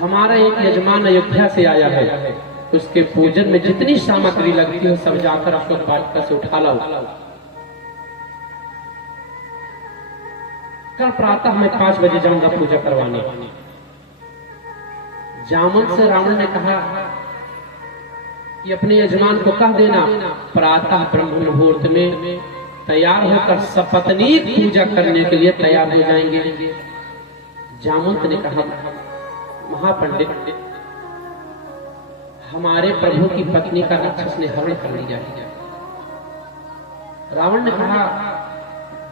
हमारा एक यजमान अयोध्या से आया है, उसके पूजन में जितनी सामग्री लगती है सब जाकर अशोक वाटिका से उठा लाओ। कल प्रातः मैं 5 बजे जाऊंगा पूजा करवाने। जामुन से रावण ने कहा कि अपने यजमान को कह देना प्रातः ब्रह्म मुहूर्त में तैयार होकर सपत्नीक पूजा करने के लिए तैयार हो जाएंगे। जामुन ने कहा महापंडित, हमारे प्रभु की पत्नी का राक्षस ने हरण कर लिया है। रावण ने कहा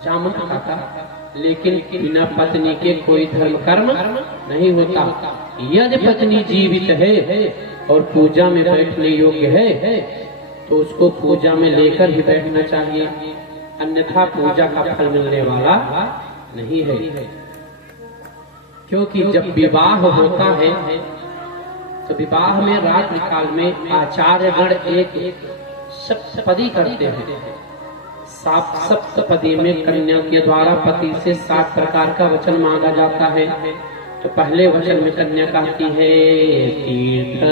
जामुन का, लेकिन बिना पत्नी के कोई धर्म कर्म नहीं होता। यदि पत्नी जीवित है और पूजा में बैठने योग्य है तो उसको पूजा में लेकर ही बैठना चाहिए, अन्यथा पूजा का फल मिलने वाला नहीं है। क्योंकि जब विवाह होता है तो विवाह में रात्रि काल में आचार्यगण एक सप्तपदी करते हैं। सप्तपदी में कन्या के द्वारा पति से 7 प्रकार का वचन मांगा जाता है। तो पहले वचन में कन्या कहती है तीर्थ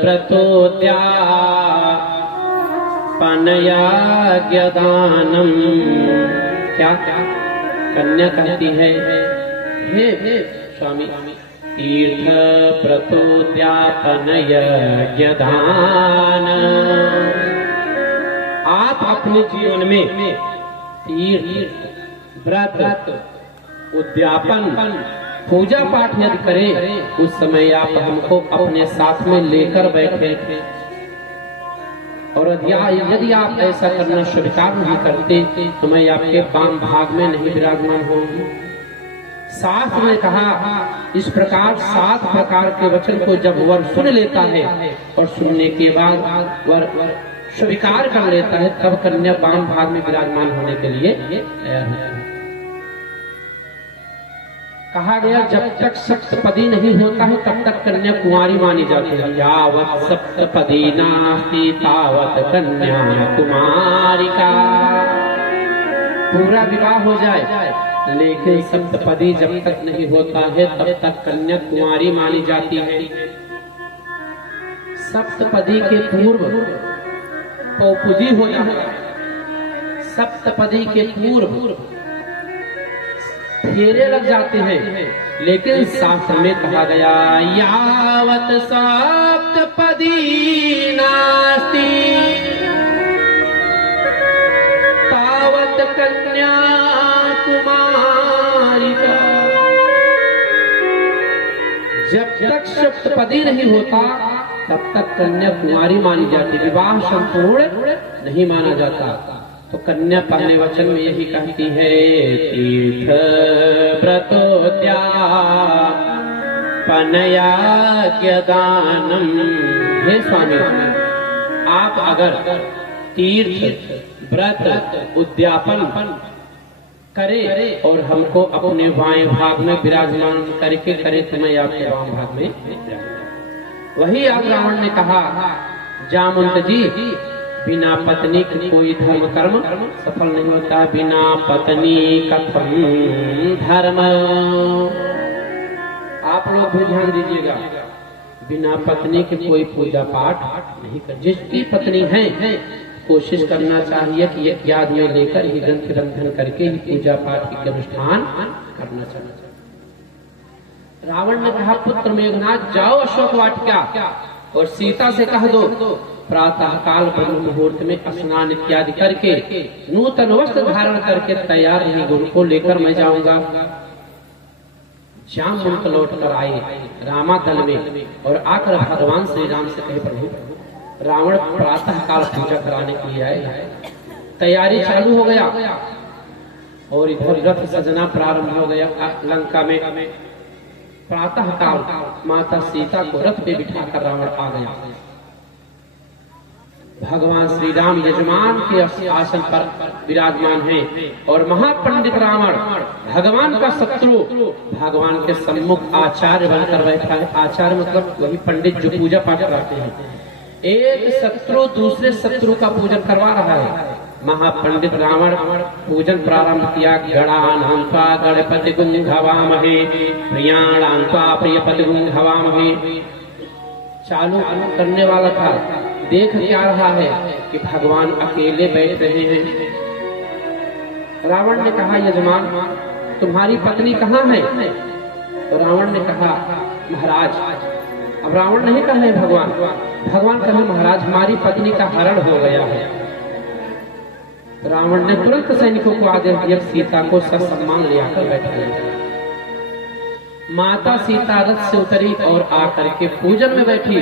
व्रतोद्यापनयाज्ञदानम। क्या कन्या कहती है, हे स्वामी तीर्थ व्रतोद्यापन यज्ञदान। आप अपने जीवन में तीर्थ व्रत उद्यापन पूजा पाठ यदि करें उस समय आप हमको अपने साथ में लेकर बैठे, और यदि आप ऐसा करना स्वीकार नहीं करते तो मैं आपके वाम भाग में नहीं विराजमान होंगी। साथ में कहा इस प्रकार 7 प्रकार के वचन को जब वर सुन लेता है और सुनने के बाद वर स्वीकार कर लेता है तब कन्या वाम भाग में विराजमान होने के लिए तैयार होती है। कहा गया जब तक सप्तपदी नहीं होता है तब तक कन्या कुंवारी मानी जाती है। यावत सप्तपदी नास्ति तावत कन्या कुमारिका। पूरा विवाह हो जाए लेकिन सप्तपदी जब तक नहीं होता है तब तक कन्या कुंवारी मानी जाती है। सप्तपदी के पूर्व पौपुजी होता है। सप्तपदी के पूर्व फेरे लग जाते हैं, लेकिन शास्त्र में कहा गया यावत सप्तपदी नास्ति तावत कन्या कुमारिका। जब तक सप्तपदी नहीं होता तब तक कन्या कुमारी मानी जाती, विवाह संपूर्ण नहीं माना जाता। तो कन्या पहले वचन में यही कहती है तीर्थ व्रतोद्यापनयाज्ञदानम। हे स्वामी, आप अगर तीर्थ व्रत उद्यापन करे और हमको अपने बाएं भाग में विराजमान करके करे तो मैं आपके वाम भाग में। वही आज रावण ने कहा जामवंत जी, बिना पत्नी की कोई धर्म कर्म सफल नहीं होता। बिना पत्नी कथम धर्म। आप लोग भी ध्यान दीजिएगा, बिना पत्नी के कोई पूजा पाठ नहीं कर। जिसकी पत्नी है कोशिश करना चाहिए कि एक याद में लेकर ही ग्रंथ रंधन करके ही पूजा पाठ के अनुष्ठान करना चाहिए। रावण ने कहा पुत्र मेघनाथ जाओ अशोक वाटिका और सीता से कह दो प्रातः काल ब्रह्म मुहूर्त में स्नान इत्यादि करके नूतन वस्त्र धारण करके तैयार रही, गुरु को लेकर मैं जाऊंगा। जामुन लौट कर आए रामा दल में और आकर भगवान श्री राम से कहे प्रभु रावण प्रातः काल पूजा कराने के लिए आए। तैयारी चालू हो गया और इधर रथ सजना प्रारंभ हो गया। लंका में प्रातः काल माता सीता को रथ पे बिठाकर रावण आ गया। भगवान श्री राम यजमान के आसन पर विराजमान हैं और महापंडित रावण भगवान का शत्रु भगवान के सम्मुख आचार्य बनकर बैठा है। आचार्य मतलब वही पंडित जो पूजा पाठ कराते हैं। एक शत्रु दूसरे शत्रु का पूजन करवा रहा है। महापंडित रावण पूजन प्रारंभ किया। गणानां त्वा गणपति गुंहवामहे, प्रियाणां त्वा प्रियपति गुंहवामहे। चालू करने वाला था, देख क्या रहा है कि भगवान अकेले बैठ रहे हैं। रावण ने कहा, यजमान तुम्हारी पत्नी कहाँ है? तो रावण ने कहा, महाराज। अब रावण नहीं कहे भगवान, भगवान कहे महाराज हमारी पत्नी का हरण हो गया है। रावण ने तुरंत सैनिकों को आदेश दिया, सीता को ससम्मान ले आकर बैठाया। माता सीता रथ से उतरी और आकर के पूजन में बैठी।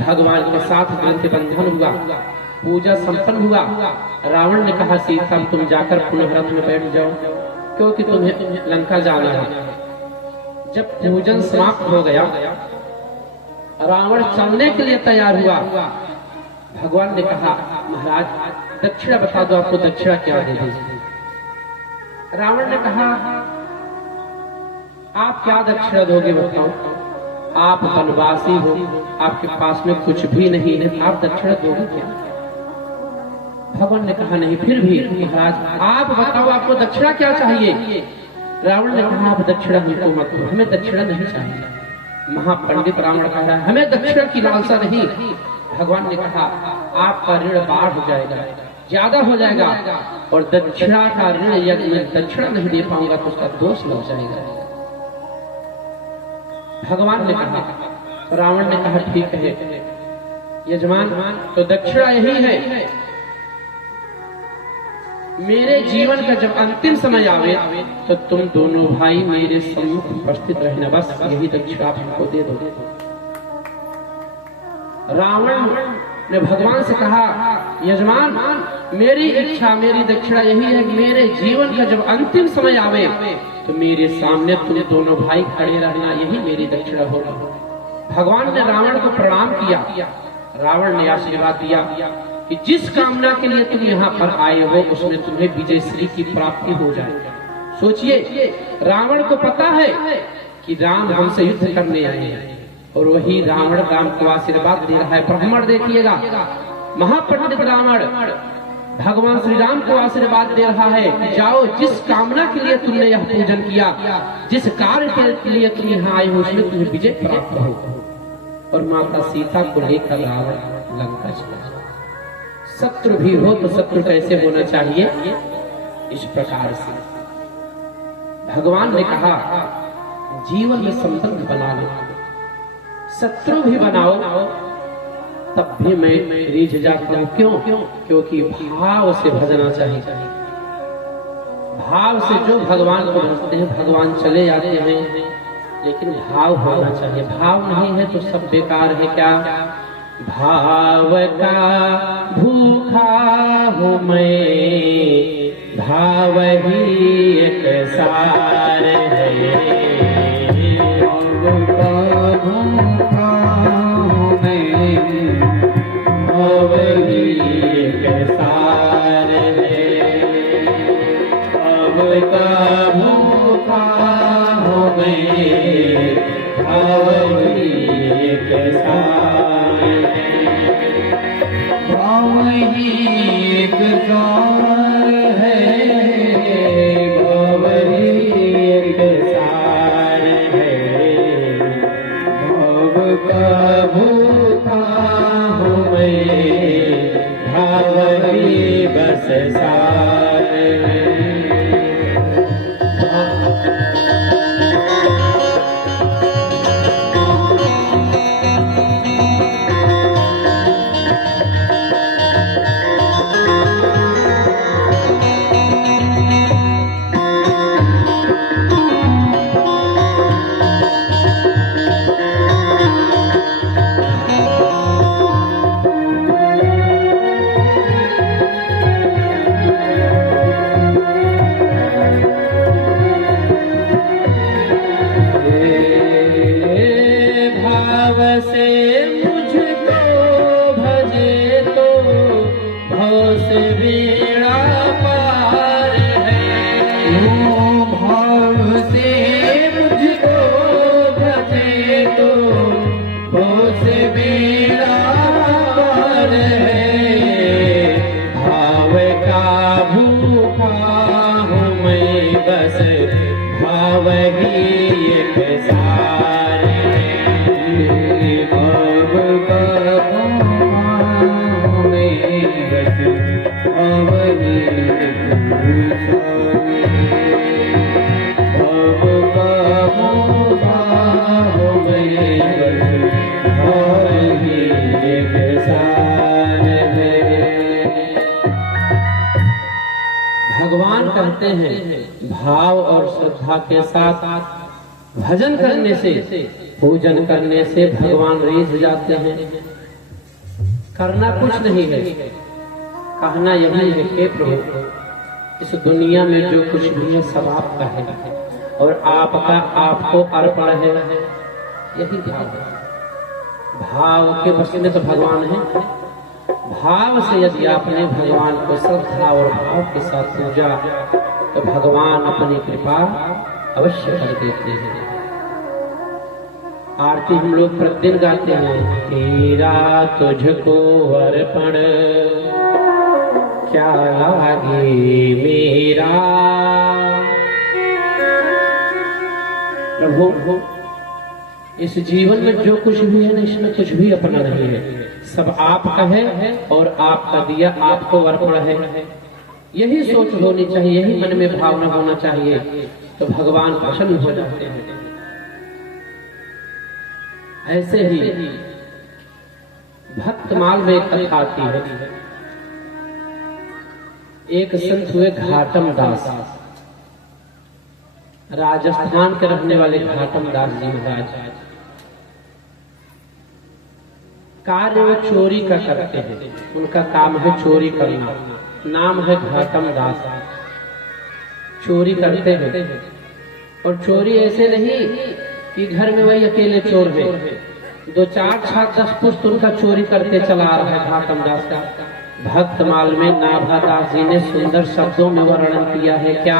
भगवान के साथ ग्रंथि बंधन हुआ, पूजा संपन्न हुआ। रावण ने कहा, सीता तुम जाकर पुनः रथ में बैठ जाओ, क्योंकि तुम्हें लंका जाना है। जब पूजन समाप्त हो गया, रावण चलने के लिए तैयार हुआ। भगवान ने कहा, महाराज दक्षिणा बता दो, आपको दक्षिणा क्या दे दी? रावण ने कहा, आप क्या दक्षिणा दोगे बताओ? आप वनवासी हो, आपके पास में कुछ भी नहीं है, आप दक्षिणा दोगे क्या? भगवान ने कहा, नहीं फिर भी महाराज आप बताओ, आपको दक्षिणा क्या चाहिए? रावण ने कहा, आप दक्षिणा हमको मत दो, हमें दक्षिणा नहीं चाहिए। महापंडित रावण कह रहा है, हमें दक्षिणा की लालसा नहीं। भगवान ने कहा, आपका ऋण बाढ़ हो जाएगा, ज्यादा हो जाएगा, और दक्षिणा का ऋण यदि मैं दक्षिणा नहीं दे पाऊंगा तो उसका दोष लग जाएगा। भगवान ने कहा, रावण ने कहा, ठीक है यजमान, तो दक्षिणा यही है, मेरे जीवन का जब अंतिम समय आवे तो तुम दोनों भाई मेरे सम्मुख उपस्थित रहना, बस यही दक्षिणा आप हमको दे दो। रावण ने भगवान से कहा, यजमान मेरी इच्छा, मेरी दक्षिणा यही है, मेरे जीवन का जब अंतिम समय आवे तो मेरे सामने तुम दोनों भाई खड़े रहना, यही मेरी दक्षिणा होगा। भगवान ने रावण को प्रणाम किया। रावण ने आशीर्वाद दिया कि जिस कामना के लिए तुम यहाँ पर आए हो उसमें तुम्हें विजय श्री की प्राप्ति हो जाए। सोचिए, रावण को पता है कि राम हमसे युद्ध करने आए हैं, और वही रावण राम को आशीर्वाद दे रहा है। ब्राह्मण देखिएगा, महापंडित रावण भगवान श्री राम को आशीर्वाद दे रहा है कि जाओ, जिस कामना के लिए तुमने यह पूजन किया, जिस कार्य के लिए तुम यहाँ आए हो उसमें तुम्हें विजय प्राप्त हो। और माता सीता को लेकर रावण लंका चला। शत्रु भी हो तो शत्रु कैसे होना चाहिए? इस प्रकार से भगवान ने कहा, जीवन में संबंध बना लो, शत्रु भी बनाओ, तब भी मैं रिझ जाता हूं। क्यों? क्योंकि भाव से भजना चाहिए। भाव से जो भगवान को भजते हैं, भगवान चले जाते हैं, लेकिन भाव होना चाहिए। भाव नहीं है तो सब बेकार है। क्या? भाव का भूखा हूँ मैं, भाव ही एक सार है। भाव का भूखा हूँ मैं, भाव ही एक सार है। भाव का भूखा हूँ मैं, भाव ही एक सार है। भाव ही एक सार है, भाव ही एक सार है। भाव का भूखा हूँ मैं, भाव ही बस सार है। हैं, भाव और श्रद्धा के साथ भजन करने से, पूजन करने से भगवान रीझ जाते हैं। करना कुछ नहीं है, कहना यही है कि प्रभु इस दुनिया में जो कुछ भी है सब आपका है और आपका आपको अर्पण है। यही भाव है। भाव के वश में तो भगवान है। भाव से यदि आपने भगवान को श्रद्धा और भाव के साथ पूजा तो भगवान अपनी कृपा अवश्य कर देते हैं। आरती हम लोग प्रतिदिन गाते हैं, तेरा तुझको अर्पण क्या लागे मेरा। प्रभु इस जीवन में जो कुछ भी है ना, इसमें कुछ भी अपना नहीं है, सब आपका है और आपका दिया आपको अर्पण है। यही सोच होनी चाहिए, यही मन में भावना होना चाहिए, तो भगवान प्रसन्न हो जाते हैं। ऐसे ही भक्तमाल में एक कथा आती है। एक संत हुए घाटम दास, राजस्थान के रहने वाले घाटम दास जी महाराज। कार्य वो चोरी का करते हैं, उनका काम है चोरी करना, नाम है घाटम दास। चोरी करते हैं और चोरी ऐसे नहीं कि घर में वही अकेले चोर है, 2 4 7 10 पुष्ट उनका चोरी करके चला आ रहा है घाटम दास का। भक्तमाल में नाभादास जी ने सुंदर शब्दों में वर्णन किया है। क्या?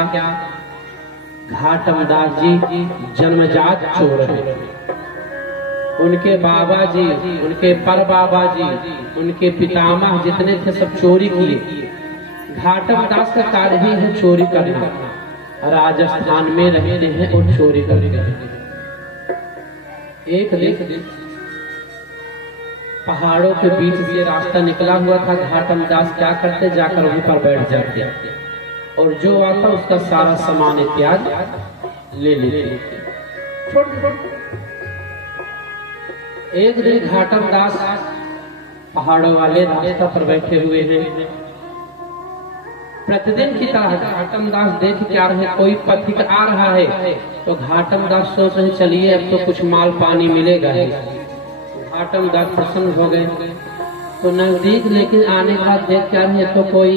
घाटम दास जी जन्मजात चोर है। उनके बाबा जी, उनके पर बाबा जी, उनके पितामह जितने थे सब चोरी किए। घाटम दास का कार्य ही है चोरी करना। राजस्थान में रहते हैं और चोरी करते हैं। एक दिन पहाड़ों के बीच से रास्ता निकला हुआ था। घाटम दास क्या करते, जाकर वहीं पर बैठ जाते और जो आता उसका सारा सामान इत्यादि ले लेते। एक दिन घाटम दास पहाड़ों वाले रास्ता पर बैठे हुए हैं। प्रतिदिन की तरह घाटम दास देख क्या रहे, कोई पथिक आ रहा है तो घाटम दास सोच रहे चलिए अब तो कुछ माल पानी मिलेगा ही। घाटम दास प्रसन्न हो गए तो नजदीक लेकिन आने के बाद देख क्या रहे तो कोई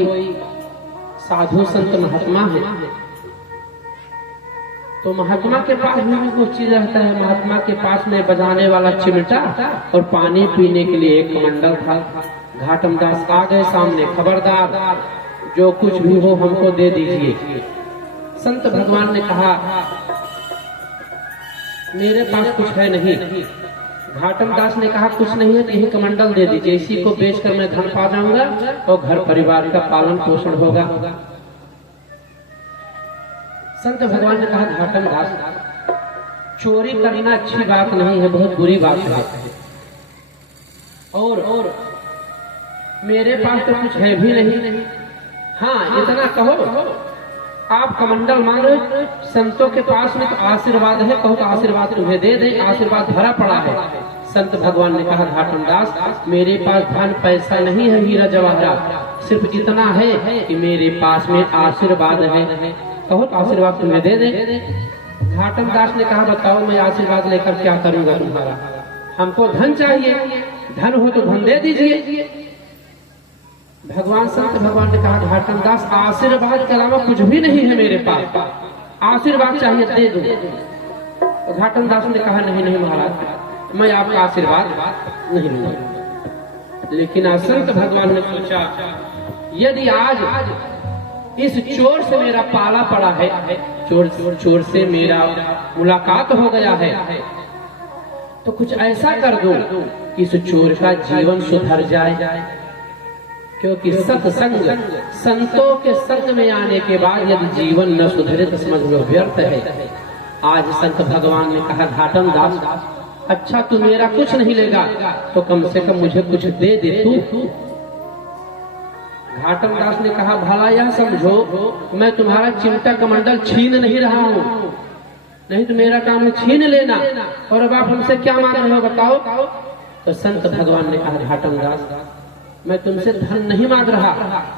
साधु संत महात्मा है। तो महात्मा के पास भी कुछ चीज रहता है। महात्मा के पास में बजाने वाला चिमटा और पानी पीने के लिए एक कमंडल था। घाटम दास आ गए सामने, खबरदार जो कुछ भी हो हमको दे दीजिए। संत भगवान ने कहा मेरे पास कुछ है नहीं। घाटम दास ने कहा कुछ नहीं है तो यही कमंडल दे दीजिए, इसी को बेचकर मैं धन पा जाऊंगा और घर परिवार का पालन पोषण होगा। संत भगवान ने कहा घाटम दास चोरी करना अच्छी बात नहीं है, बहुत बुरी बात है और मेरे पास तो कुछ है भी नहीं। हाँ इतना कहो, आप कमंडल मांग रहे, संतों के पास में तो आशीर्वाद है, कहो तो आशीर्वाद तुम्हें दे दे, आशीर्वाद भरा पड़ा है। संत भगवान ने कहा घाटम दास मेरे पास धन पैसा नहीं है, हीरा जवाहरात, सिर्फ इतना है कि मेरे पास में आशीर्वाद है, कहो तो आशीर्वाद तुम्हें दे दे। घाटम दास ने कहा बताओ मैं आशीर्वाद लेकर क्या करूंगा तुम्हारा, हमको धन चाहिए, धन हो तो धन दे दीजिए। भगवान संत भगवान ने कहा घाटम दास आशीर्वाद के अलावा कुछ भी नहीं है मेरे पास, आशीर्वाद चाहिए दे दो। तो घाटम दास ने कहा नहीं नहीं महाराज मैं आपका आशीर्वाद नहीं लूंगा। लेकिन संत भगवान ने सोचा यदि आज इस चोर से मेरा पाला पड़ा है, चोर से मेरा मुलाकात हो गया है, तो कुछ ऐसा कर दो कि इस चोर का जीवन सुधर जाए। क्योंकि सत्संग, संतों के संग में आने के बाद यदि जीवन न सुधरे तो समझ लो व्यर्थ है। आज संत भगवान ने कहा घाटम दास अच्छा तू मेरा कुछ नहीं लेगा तो कम से कम मुझे कुछ दे दे तू। घाटम दास ने कहा भला यह समझो मैं तुम्हारा चिमटा कमंडल छीन नहीं रहा हूँ, नहीं तो मेरा काम है छीन लेना, और अब आप हमसे क्या मांग रहे हो बताओ। तो संत भगवान ने कहा घाटम दास मैं तुमसे धन नहीं मांग रहा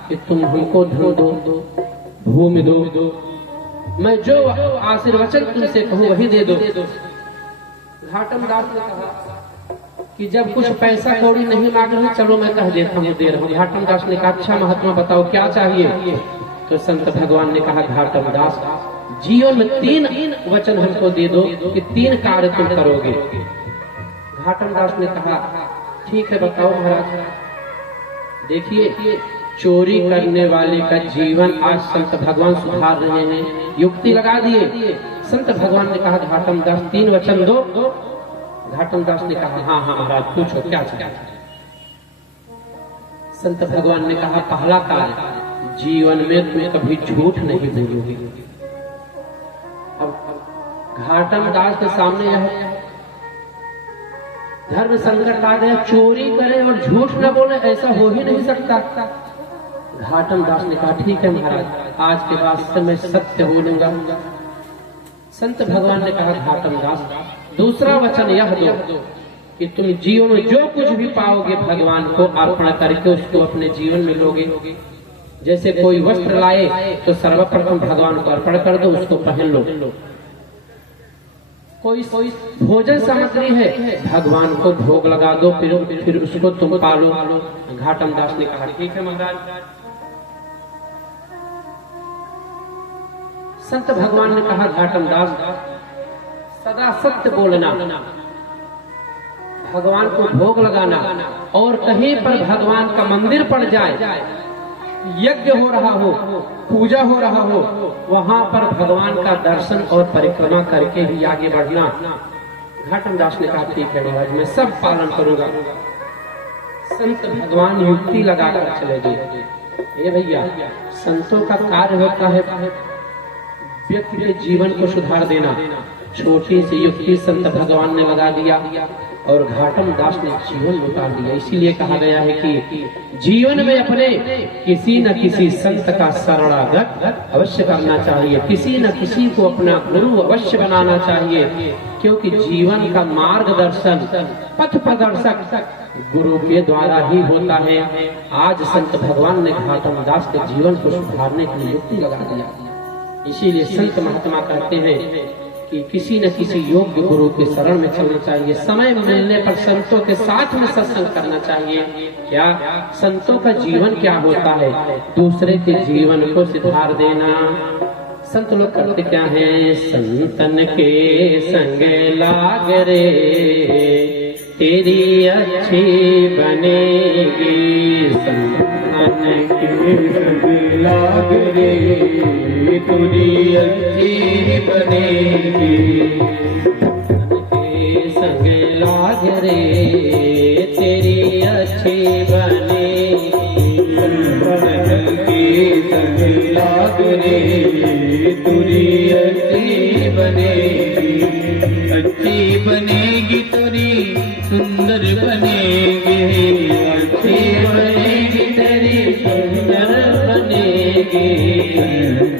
कि तुम हमको धन दो, भूमि दो, मैं जो आशीर्वचन तुमसे कहूँ वही दे दो। घाटम दास ने कहा कि जब कुछ पैसा कौड़ी नहीं मांग रहे, चलो मैं कह देता हूँ, दे रहा हूँ। घाटम दास ने कहा अच्छा महात्मा बताओ क्या चाहिए। तो संत भगवान ने कहा घाटम दास जीवन में 3 वचन हमको दे दो कि 3 कार्य तुम करोगे। घाटम दास ने कहा ठीक है बताओ महाराज। देखिए चोरी करने वाले का जीवन आज संत भगवान सुधार रहे हैं, युक्ति लगा दिए। संत भगवान ने कहा घाटम दास 3 वचन दो। घाटम दास ने कहा हाँ हाँ महाराज पूछो क्या चाहिए। संत भगवान ने कहा पहला कार्य जीवन में तुम कभी झूठ नहीं बोलोगे। अब घाटम दास के सामने यह धर्म संकट आ गया, चोरी करे और झूठ न बोले, ऐसा हो ही नहीं सकता। घाटम दास ने कहा ठीक है महाराज, आज के बाद से मैं सत्य बोलूंगा। संत भगवान ने कहा घाटम दास दूसरा वचन यह दो कि तुम जीवन में जो कुछ भी पाओगे भगवान को अर्पण करके उसको अपने जीवन में लोगे। जैसे कोई वस्त्र लाए तो सर्वप्रथम भगवान को अर्पण कर दो, उसको पहन लो। कोई भोजन सामग्री है भगवान को भोग लगा दो, फिर उसको तुम पालो। घाटम दास ने कहा ठीक है महाराज। संत भगवान ने कहा घाटम दास सदा सत्य बोलना, भगवान को भोग लगाना, और कहीं पर भगवान का मंदिर पड़ जाए, यज्ञ हो रहा हो, पूजा हो रहा हो, वहां पर भगवान का दर्शन और परिक्रमा करके ही आगे बढ़ना। घाटम दास ने कहा ठीक है महाराज मैं सब पालन करूंगा। संत भगवान युक्ति लगाकर चले गए। ये भैया संतों का कार्य होता है व्यक्ति के जीवन को सुधार देना। छोटी सी युक्ति संत भगवान ने लगा दिया और घाटम दास ने जीवन उतार दिया। इसीलिए कहा गया है कि जीवन में अपने किसी न किसी संत का शरणागत अवश्य करना चाहिए, किसी न किसी को अपना गुरु अवश्य बनाना चाहिए, क्योंकि जीवन का मार्गदर्शन पथ प्रदर्शक गुरु के द्वारा ही होता है। आज संत भगवान ने घाटम दास के जीवन को सुधारने के लिए युक्ति लगा दिया। इसीलिए संत महात्मा कहते हैं कि किसी न किसी योग्य गुरु के शरण में चलना चाहिए। समय मिलने पर संतों के साथ में सत्संग करना चाहिए। क्या संतों का जीवन क्या होता है? दूसरे के जीवन को सुधार देना। संत लोग करते क्या है? संतन के संग लाग रे तेरी अच्छी बनेगी, संतन के संग लाग रे तेरी अच्छी बनेगी, संग लाग रे तेरी अच्छी बनेगी, संतन के संग लाग रे तेरी अच्छी बनेगी, अच्छी बनेगी तेरी सुंदर बनेगी, अच्छी बनेगी तेरी सुंदर बनेगी,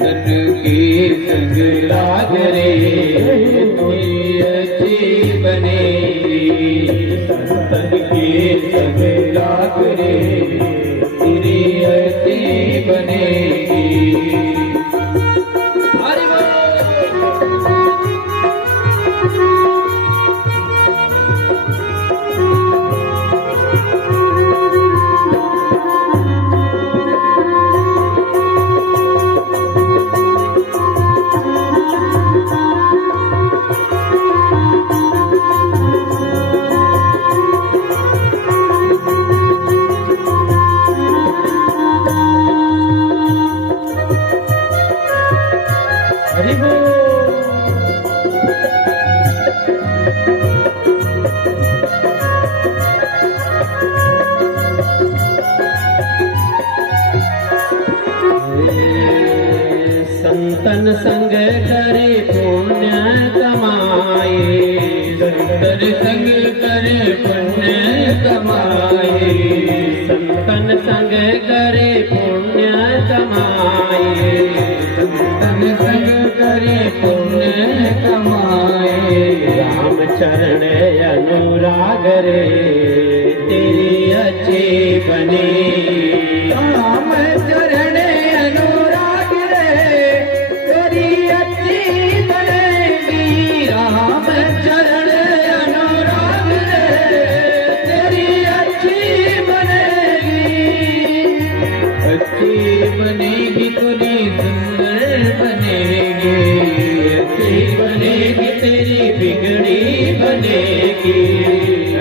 संतन के संग लाग रे तेरी अच्छी बनेगी, संतन के संग लाग रे तेरी अच्छी बनेगी। संतन संग करे पुण्य कमाए, संतन संग करे पुण्य कमाए, संतन संग करे पुण्य कमाए, संतन संग करे पुण्य कमाए, राम चरण अनुराग रे तेरी अच्छी बने, राम चरण अनुराग रे तेरी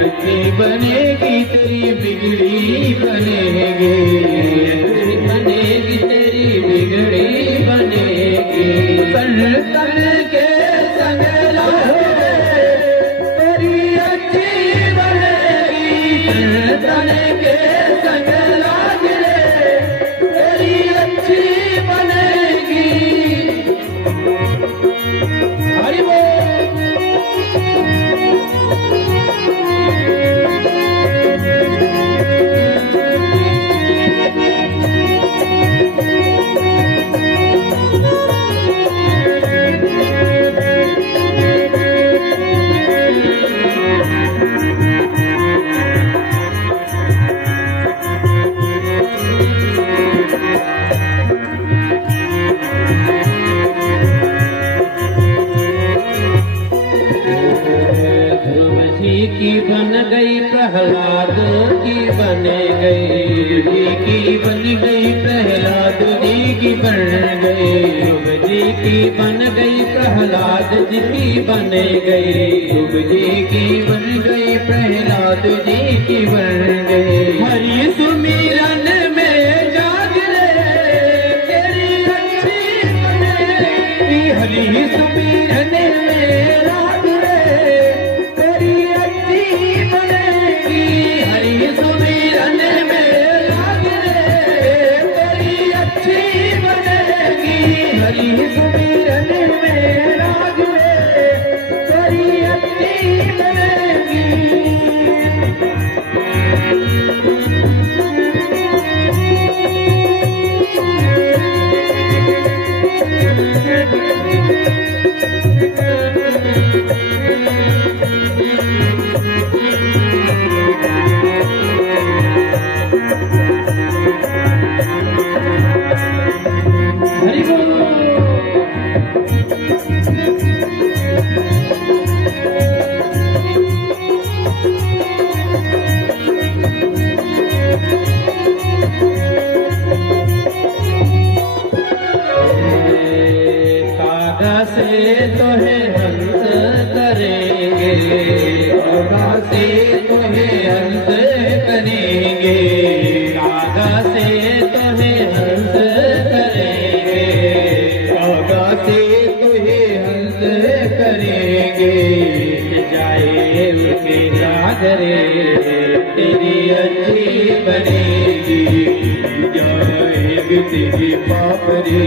अच्छी बनेगी तेरी बिगड़ी बनेगी, अच्छी बनेगी तेरी बिगड़ी बनेगी। तन तन के संग लागे तेरी अच्छी बनेगी, तन तन के संग लागे तेरी अच्छी बनेगी। हरि बोल। की बन गई प्रहलाद की बने गई, की बन गई प्रहलाद जी की बन गई, ध्रुव जी की बन गई प्रहलाद जी की बने गई, ध्रुव जी की बन गई प्रहलाद जी की बन गई। हरि सुमिरन में जाग रे तेरी अच्छी बनेगी, हरि सुमिरन में राग रे तेरी अच्छी बनेगी, हरि सुमिरन में राग रे तेरी अच्छी बनेगी, हरि सुमिरन में राग रे तेरी अच्छी बनेगी। हरि बोल। कागा से तोहे हंस करेंगे, कागा से तुम्हें हंस करेंगे, कागा से तोहे हंस करेंगे, कागा से तुम्हें हंस करेंगे। जाए उनके जागरे तेरी अच्छी बनेगी, जाएगी तेरी पापरी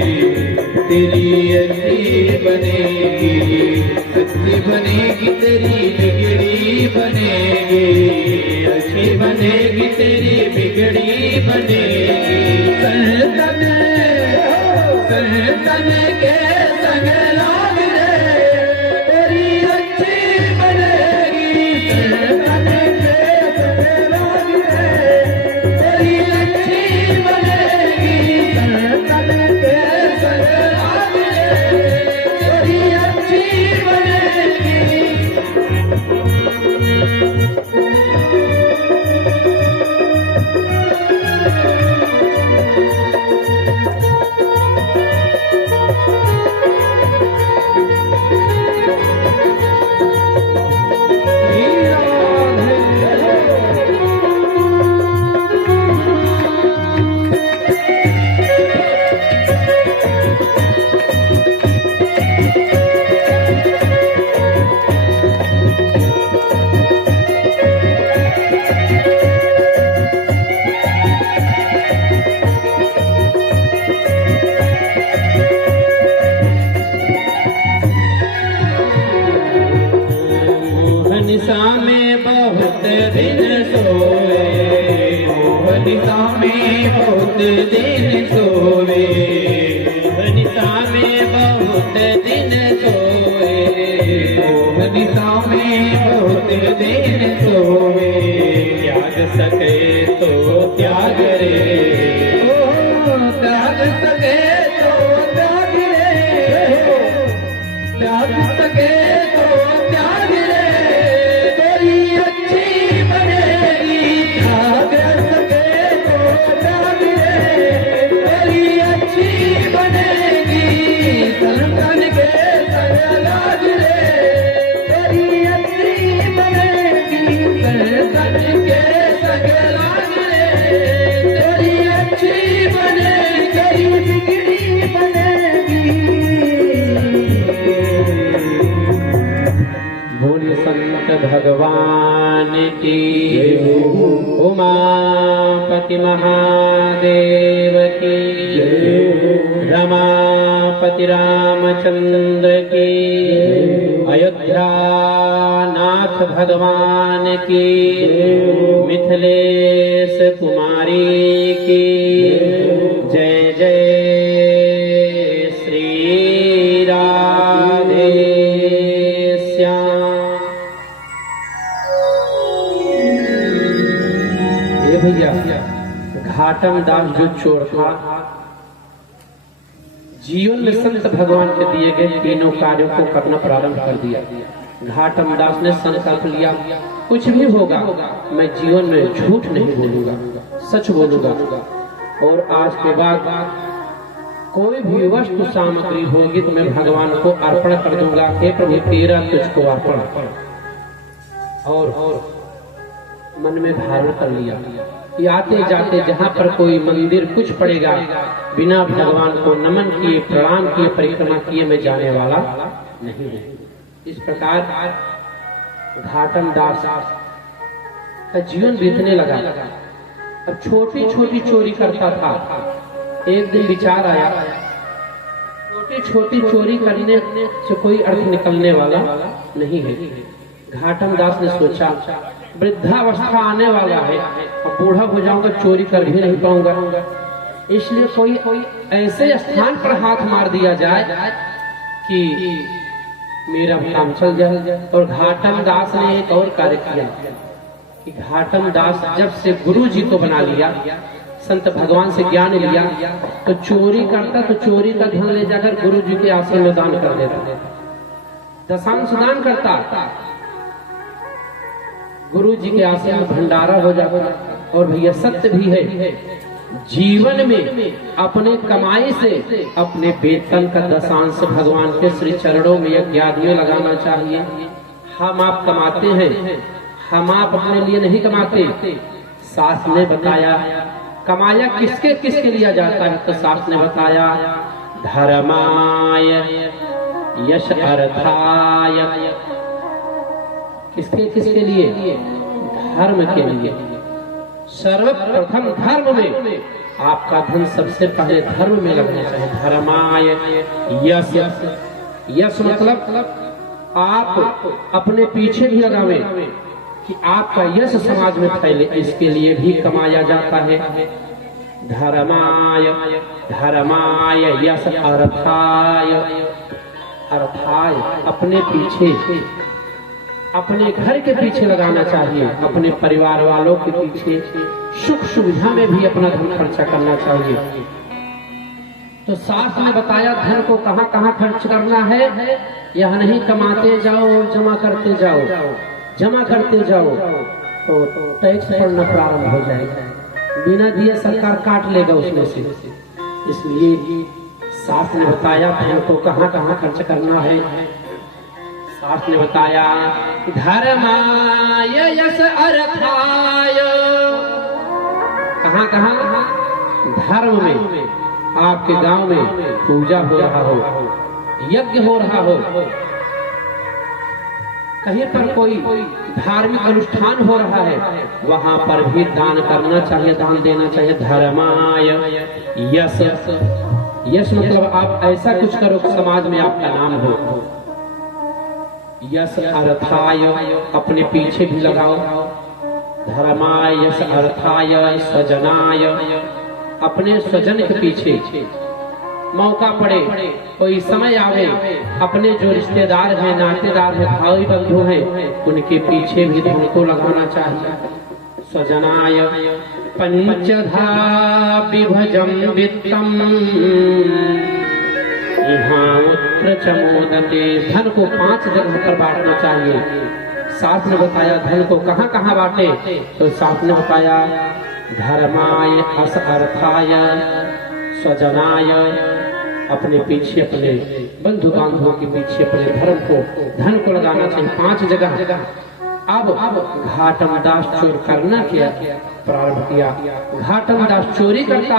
तेरी अच्छी बनेगी, अच्छी बनेगी तेरी बिगड़ी बनेगी, अच्छी बनेगी तेरी बिगड़ी बनेगी। तन तन के संग लाग रे तेरी अच्छी बनेगी, तन के संग लाग रे तेरी अच्छी बनेगी, तन के संग लाग रे तेरी अच्छी बनेगी। मोहनिसा में बहुत दिन सोए, मोहनिसा में बहुत दिन सोए, मोहनिसा में बहुत दिन सोए, मोहनिसा में बहुत दिन सोए। त्याग सके तो त्याग रे, त्याग सके तो त्याग रे, त्याग सके तो त्याग रे तेरी अच्छी बनेगी, त्याग सके तो त्याग रे तेरी अच्छी बनेगी, संतन के संग लाग रे तेरी अच्छी बनेगी। भगवान की, उमापति महादेव की, रमापति रामचंद्र की, अयोध्या नाथ भगवान की, मिथिलेश कुमारी की, जय जय श्री राधे श्याम। ये भैया घाटम दास जो चोर था, जीवन में संत भगवान के दिए गए तीनों कार्यों को करना प्रारंभ कर दिया। घाटम दास ने संकल्प लिया, कुछ भी होगा मैं जीवन में झूठ नहीं बोलूंगा, सच बोलूंगा। और आज के बाद कोई भी वस्तु सामग्री होगी तो मैं भगवान को अर्पण कर दूंगा। हे प्रभु तेरा तुझको अर्पण। और मन में धारण कर लिया कि आते जाते जहाँ पर कोई मंदिर कुछ पड़ेगा, बिना भगवान को नमन किए, प्रणाम किए, परिक्रमा किए मैं जाने वाला नहीं है। इस प्रकार घाटम दास का जीवन बीतने लगा। अब छोटी छोटी चोरी करता था। एक दिन विचार आया, छोटी छोटी चोरी करने से कोई अर्थ निकलने वाला नहीं है। घाटम दास ने सोचा, वृद्धावस्था आने वाला है, अब बूढ़ा हो जाऊंगा, चोरी कर भी नहीं पाऊंगा, इसलिए कोई ऐसे स्थान पर हाथ मार दिया जाए कि मेरा काम चल जाए। और घाटम दास ने एक और कार्य किया कि घाटम दास जब से गुरु जी को बना लिया, संत भगवान से ज्ञान लिया, तो चोरी करता तो चोरी का धन ले जाकर गुरु जी के आश्रम में दान कर देता, दशांश दान करता, गुरु जी के आश्रम में भंडारा हो जाता। और भैया सत्य भी है, जीवन में अपने कमाई से अपने वेतन का दशांश भगवान के श्री चरणों में यज्ञ में लगाना चाहिए। हम आप कमाते हैं, हम आप अपने लिए नहीं कमाते। शास्त्र ने बताया कमाया किसके किसके लिया जाता है, तो शास्त्र ने बताया धर्माय यश अर्थाय। किसके किसके लिए? धर्म के लिए। सर्वप्रथम धर्म में आपका धन सबसे पहले धर्म में लगना चाहिए। धर्माय यश, यश मतलब आप अपने पीछे भी लगावे कि आपका यश समाज में फैले, इसके लिए भी कमाया जाता है। धर्माय, धर्माय यश अर्थाय, अर्थाय अपने पीछे, अपने घर के पीछे लगाना चाहिए, अपने परिवार वालों के पीछे, सुख सुविधा में भी अपना धन खर्चा करना चाहिए। तो शास्त्र ने बताया धन को कहाँ कहाँ खर्च करना है। यह नहीं कमाते जाओ जमा करते जाओ, जमा करते जाओ तो टैक्स पड़ना प्रारंभ हो जाएगा, बिना दिए सरकार काट लेगा उसमें से। इसलिए शास्त्र ने बताया धन को कहाँ कहाँ खर्च करना है। शास्त्र ने बताया धर्माय यश अर्थाय, कहाँ कहाँ? धर्म में, आपके गांव में पूजा हो रहा हो, यज्ञ हो रहा हो, कहीं पर कोई धार्मिक अनुष्ठान हो रहा है, वहां पर भी दान करना चाहिए, दान देना चाहिए। धर्माय यश, यश मतलब आप ऐसा कुछ करो समाज में आपका नाम हो। यश अर्थाय अपने पीछे भी लगाओ। धर्माय यश अर्थाय स्वजनाय, अपने स्वजन के पीछे मौका पड़े, कोई समय आवे, अपने जो रिश्तेदार हैं, नातेदार हैं, भाई बंधु हैं, उनके पीछे भी धन को लगाना चाहिए। स्वजनाय पंचधा विभजम वित्तम यहाँ उत्तर चमोदते, धन को 5 जगह पर बांटना चाहिए। शास्त्र ने बताया धन को कहाँ कहाँ बांटे, तो शास्त्र ने बताया धर्माय अस अर्थाय स्वजनाय, अपने पीछे, अपने बंधु बांधवों के पीछे अपने धन को लगाना चाहिए 5 जगह। अब घाटम दास चोर करना क्या प्रारंभ किया। घाटम दास चोरी करता,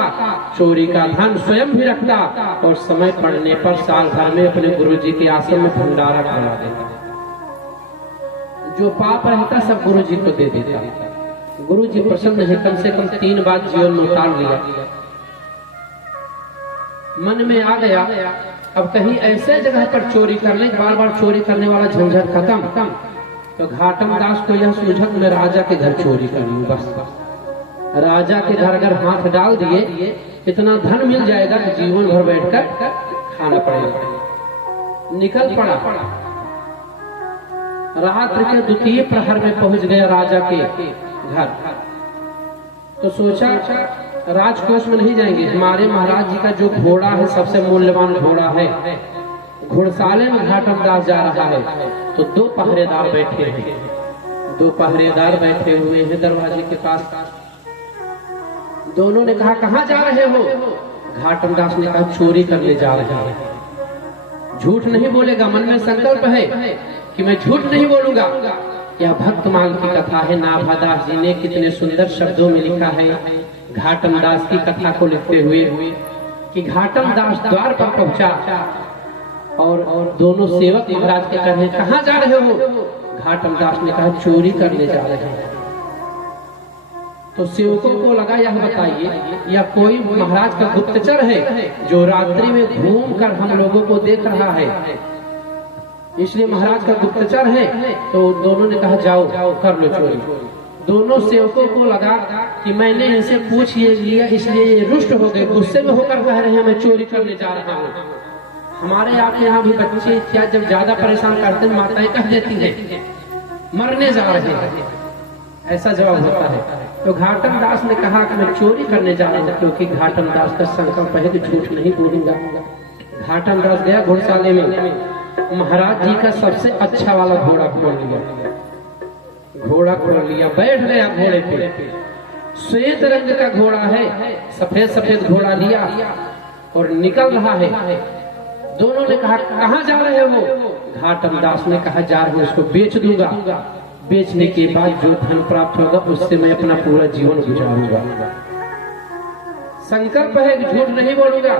चोरी का धन स्वयं भी रखता और समय पड़ने पर साल भर में अपने गुरु जी के आश्रम में भंडारा करा देता। जो पाप रहता सब गुरु जी को दे देता। गुरु जी प्रसन्न है, कम से कम 3 बात जीवन में उतार लिया। मन में आ गया अब कहीं ऐसे जगह पर चोरी करने, बार बार चोरी करने वाला झंझट खत्म। तो घाटम दास को यह सूझा मैं राजा के घर चोरी कर लूं। बस राजा के घर अगर हाथ डाल दिए इतना धन मिल जाएगा कि जीवन भर बैठकर खाना पड़ेगा। निकल पड़ा। रात्रि के 2 प्रहर में पहुंच गया राजा के घर। तो सोचा राजकोष में नहीं जाएंगे, हमारे महाराज जी का जो घोड़ा है सबसे मूल्यवान घोड़ा है, घुड़साले में घाटम दास जा रहा है। तो 2 पहरेदार बैठे हैं, 2 पहरेदार बैठे हुए हैं दरवाजे के पास। दोनों ने कहा कहाँ जा रहे हो? घाटम दास ने कहा चोरी करने जा रहे हैं। झूठ नहीं बोलेगा, मन में संकल्प है कि मैं झूठ नहीं बोलूंगा। यह भक्तमाल की कथा है। नाभादास जी ने कितने सुंदर शब्दों में लिखा है घाटम दास की कथा को लिखते हुए कि घाटम दास द्वार पर पहुंचा और दोनों सेवक महाराज के कहे कहाँ जा रहे हो? घाटम दास ने कहा चोरी करने जा रहे हैं। तो सेवकों को लगा यह बताइए या कोई महाराज का गुप्तचर है जो रात्रि में घूम कर हम लोगों को देख रहा है, इसलिए महाराज का गुप्तचर है। तो दोनों ने कहा जाओ कर लो चोरी। दोनों सेवकों को लगा कि मैंने इनसे पूछ लिया इसलिए ये रुष्ट हो गए, गुस्से में होकर कह रहे हैं मैं चोरी करने जा रहा हूँ। हमारे आपके यहाँ भी बच्चे क्या जब ज्यादा परेशान करते हैं माताएं कह देती हैं मरने जा रहे हैं, ऐसा जवाब होता है। तो घाटम दास ने कहा कि मैं चोरी करने जा रहा हूँ, क्योंकि घाटम दास का संकल्प है कि झूठ नहीं बोलूंगा। घाटम दास गया घुड़साले में, महाराज जी का सबसे अच्छा वाला घोड़ा खोल लिया। घोड़ा खोल लिया, बैठ गया घोड़े पे। श्वेत रंग का घोड़ा है, सफेद सफेद घोड़ा लिया और निकल रहा है। दोनों ने कहा कहाँ जा रहे हो? घाटम दास ने कहा जा रहे उसको बेच दूंगा, बेचने के बाद जो धन प्राप्त होगा उससे मैं अपना पूरा जीवन गुजारूंगा। संकल्प है कि झूठ नहीं बोलूंगा।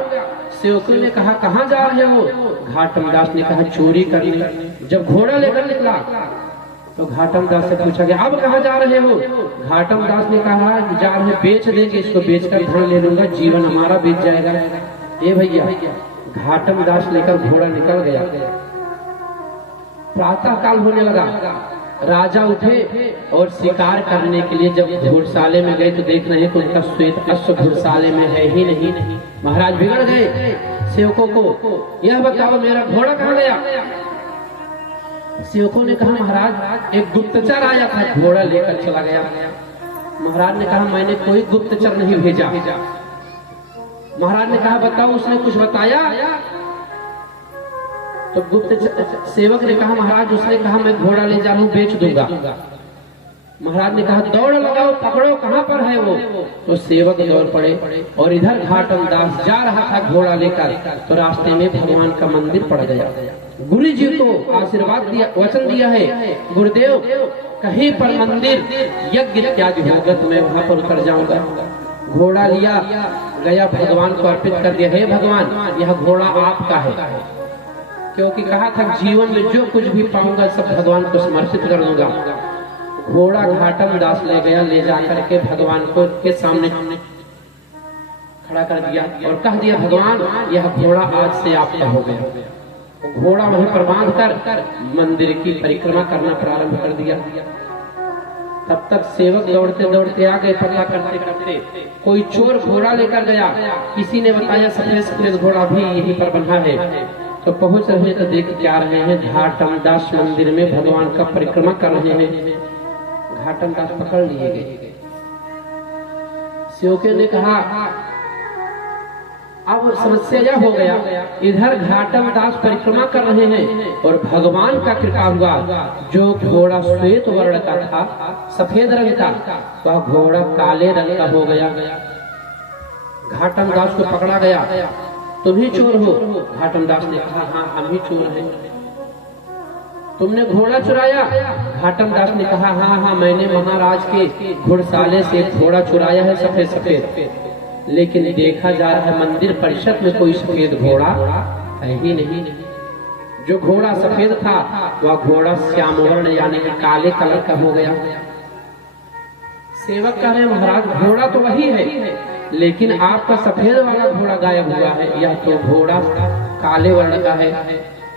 सेवकों ने कहा कहाँ जा रहे हो? घाटम दास ने कहा चोरी करने। जब घोड़ा लेकर निकला तो घाटम दास से पूछा गया अब कहाँ जा रहे हो? घाटम दास ने कहा जा रहे बेच देंगे, इसको बेचकर धन ले लूंगा, जीवन हमारा बीत जाएगा। ए भैया, घाटम दास लेकर घोड़ा निकल गया। प्रातः काल होने लगा, राजा उठे और शिकार करने के लिए जब घुड़साले में गए तो देख रहे तो उनका श्वेत अश्व घुड़साले में है ही नहीं। महाराज बिगड़ गए। सेवकों को यह बताओ मेरा घोड़ा कहाँ गया? सेवकों ने कहा महाराज एक गुप्तचर आया था, घोड़ा लेकर चला गया। महाराज ने कहा मैंने कोई गुप्तचर नहीं भेजा। महाराज ने कहा बताओ उसने कुछ बताया? तो गुप्त सेवक ने कहा महाराज उसने कहा मैं घोड़ा ले जा रहा हूँ, बेच दूंगा। महाराज ने कहा दौड़ लगाओ, पकड़ो, कहाँ पर है वो? तो सेवक दौड़ पड़े और इधर घाटम दास जा रहा था घोड़ा लेकर, तो रास्ते में भगवान का मंदिर पड़ गया। गुरु जी को आशीर्वाद दिया, वचन दिया है गुरुदेव कहीं पर मंदिर यज्ञ इत्यादि होगा तो मैं वहां पर उतर जाऊंगा। घोड़ा लिया गया, भगवान को अर्पित कर दिया। हे भगवान यह घोड़ा आपका है, क्योंकि कहा था जीवन में जो कुछ भी पाऊंगा सब भगवान को समर्पित कर दूंगा। घोड़ा घाटम दास ले गया, ले जाकर के भगवान को के सामने खड़ा कर दिया और कह दिया भगवान यह घोड़ा आज से आपका हो गया। घोड़ा वहीं पर बांध कर मंदिर की परिक्रमा करना प्रारंभ कर दिया। तब तक सेवक दौड़ते दौड़ते आ गए, पता करते करते कोई चोर घोड़ा लेकर गया। किसी ने बताया सफेद सफेद घोड़ा भी यहीं पर बंधा है। तो पहुंच रहे तो देख क्या रहे हैं घाटम दास मंदिर में भगवान का परिक्रमा कर रहे हैं। घाटम दास पकड़ लिए गए। सेवकों ने कहा अब समस्या यह हो गया, इधर घाटम दास परिक्रमा कर रहे हैं और भगवान का कृपा हुआ, जो घोड़ा श्वेत वर्ण का था, सफेद रंग का, वह घोड़ा काले रंग का हो गया। घाटम दास को पकड़ा गया, तुम ही चोर हो? घाटम दास ने कहा हाँ हम ही चोर हैं। तुमने घोड़ा चुराया? घाटम दास ने कहा हाँ हाँ मैंने महाराज के घुड़साले से घोड़ा चुराया है सफेद सफेद, लेकिन देखा जा रहा है मंदिर परिषद में कोई सफेद घोड़ा है ही नहीं। जो घोड़ा सफेद था वह घोड़ा श्याम वर्ण यानी कि काले कलर का हो गया। सेवक कह रहे महाराज घोड़ा तो वही है, लेकिन आपका सफेद वाला घोड़ा गायब हुआ है, यह तो घोड़ा काले वर्ण का है।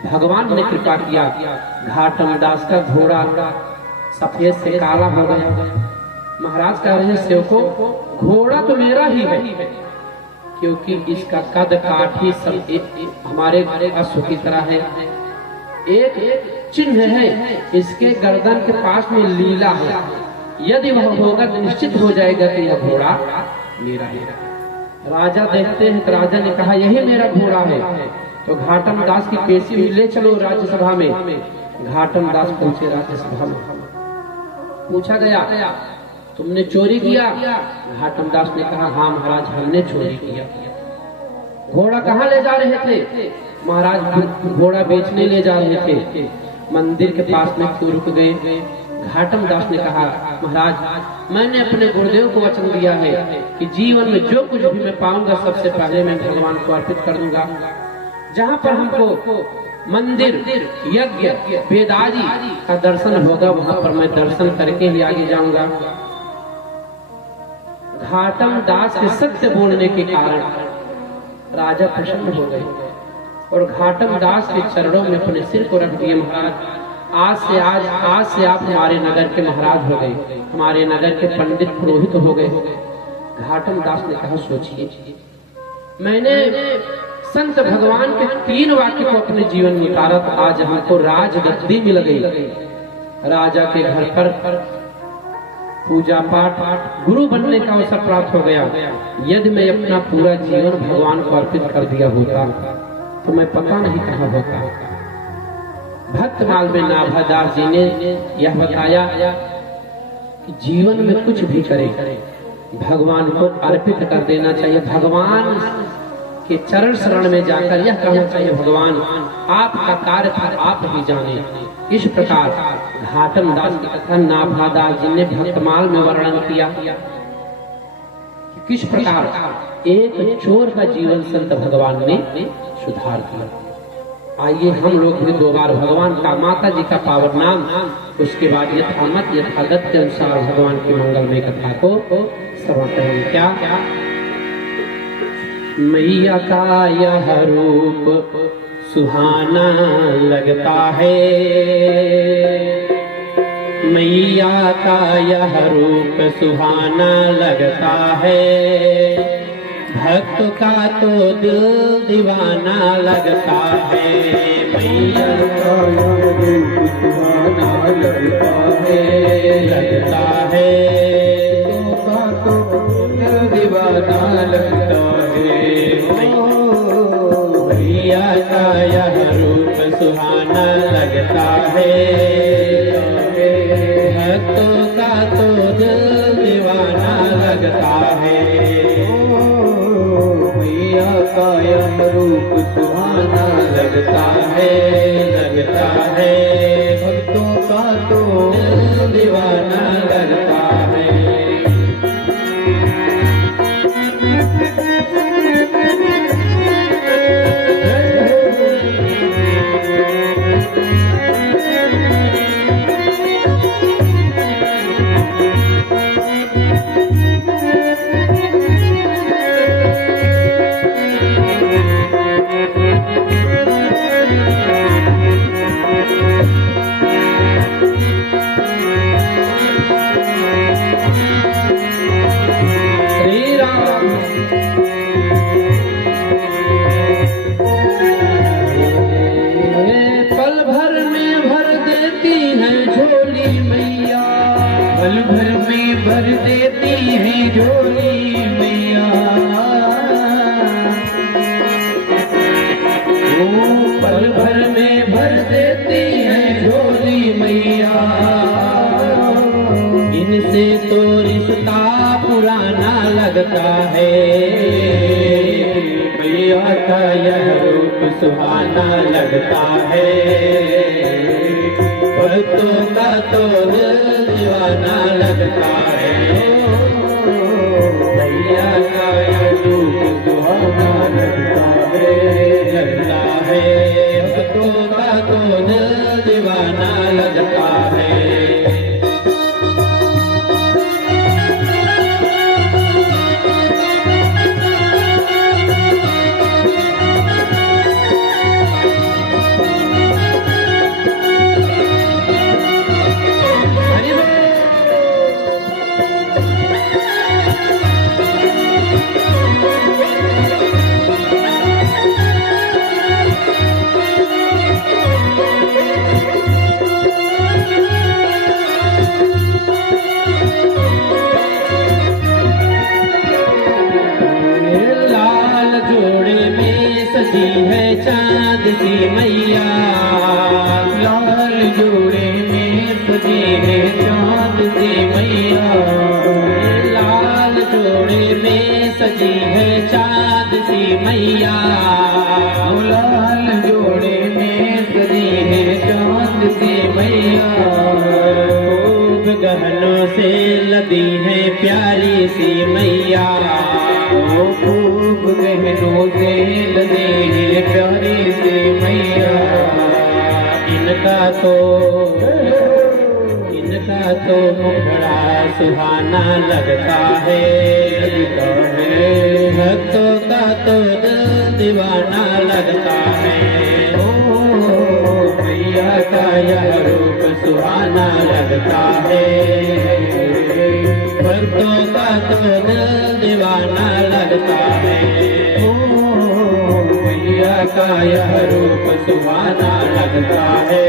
भगवान ने कृपा किया, घाटम दास का घोड़ा सफेद से काला हो गया। महाराज कह रहे हैं सेवकों, घोड़ा तो मेरा ही है, क्योंकि इसका कद काठी सब हमारे अश्व की तरह है। एक चिन्ह है, इसके गर्दन के पास में लीला है, यदि वह होगा तो निश्चित हो जाएगा कि यह घोड़ा मेरा है। राजा देखते हैं तो राजा ने कहा यही मेरा घोड़ा है। तो घाटम दास की पेशी में ले चलो राज्यसभा में। घाटम दास पहुंचे राज्यसभा में, पूछा गया तुमने चोरी किया? घाटम दास ने कहा हाँ महाराज हमने चोरी किया। घोड़ा कहाँ ले जा रहे थे? महाराज घोड़ा बेचने ले जा रहे थे। मंदिर के पास में क्यों रुक गए? घाटम दास ने कहा महाराज मैंने अपने गुरुदेव को वचन दिया है कि जीवन में जो कुछ भी मैं पाऊंगा सबसे पहले मैं भगवान को अर्पित कर दूंगा। जहाँ पर हमको मंदिर यज्ञ वेदादि का दर्शन होगा वहाँ पर मैं दर्शन करके ही आगे जाऊंगा। घाटम दास के सत्य बोलने के कारण राजा प्रसन्न हो गए और घाटम दास के चरणों में अपने सिर को रख दिए। महाराज आज से आप हमारे नगर के महाराज हो गए, हमारे नगर के पंडित पुरोहित हो गए। घाटम दास ने कहा सोचिए, मैंने संत भगवान के 3 वाक्य को अपने जीवन में उतारा, आज हमको राजगद्दी मिल गई। राजा के घर पर पूजा पाठ गुरु बनने का अवसर प्राप्त हो गया। यदि मैं अपना पूरा जीवन भगवान को अर्पित कर दिया होता तो मैं पता नहीं कहाँ होता। भक्तमाल में नाभादास जी ने यह बताया कि जीवन में कुछ भी करे भगवान को अर्पित कर देना चाहिए। भगवान के चरण शरण में जाकर यह कहना चाहिए भगवान आपका कार्य था आप ही जाने। इस प्रकार घाटम दास की कथा नाभादास जी ने भक्तमाल में वर्णन किया किस प्रकार एक चोर का जीवन संत भगवान ने सुधार दिया। आइए हम लोग भी 2 बार भगवान का माता जी का पावन नाम, उसके बाद यथामत यथागत के अनुसार भगवान की मंगलमय कथा को श्रवण करेंगे। क्या मैया का यह रूप सुहाना लगता है, मैया का यह रूप सुहाना लगता है, भक्त का तो दिल दीवाना लगता है। मैया का यह रूप सुहाना लगता है, भक्त का तो दिल दीवाना लगता है। मैया का यह रूप सुहाना लगता है, भक्तों का तो दिल दीवाना लगता है। मैया का यह रूप सुहाना लगता है, भक्तों का तो दिल दीवाना लगता है। पल भर में भर देती है झोली मैया, ओ पल भर में भर देती है झोली मैया। इनसे तो रिश्ता पुराना लगता है, मैया का यह रूप सुहाना लगता है, भक्तों का तो दीवाना लगता है। मैया का यह रूप सुहाना लगता है, भक्तों का मैया। लाल जोड़े में सजी है चांद सी मैया। लाल जोड़े में सजी है चांद सी मैया। लाल जोड़े में सजी है चांद सी मैया। खूब गहनों से लदी है प्यारी सी मैया। खूब गहनों से लदे हैं प्यारी सी मैया। इनका तो मुखड़ा सुहाना लगता है। भक्तों का तो दिल दीवाना लगता है। ओ मैया का यह रूप सुहाना लगता है। भक्तों का तो दिल दीवाना लगता है। ओ मैया का यह रूप सुहाना लगता है।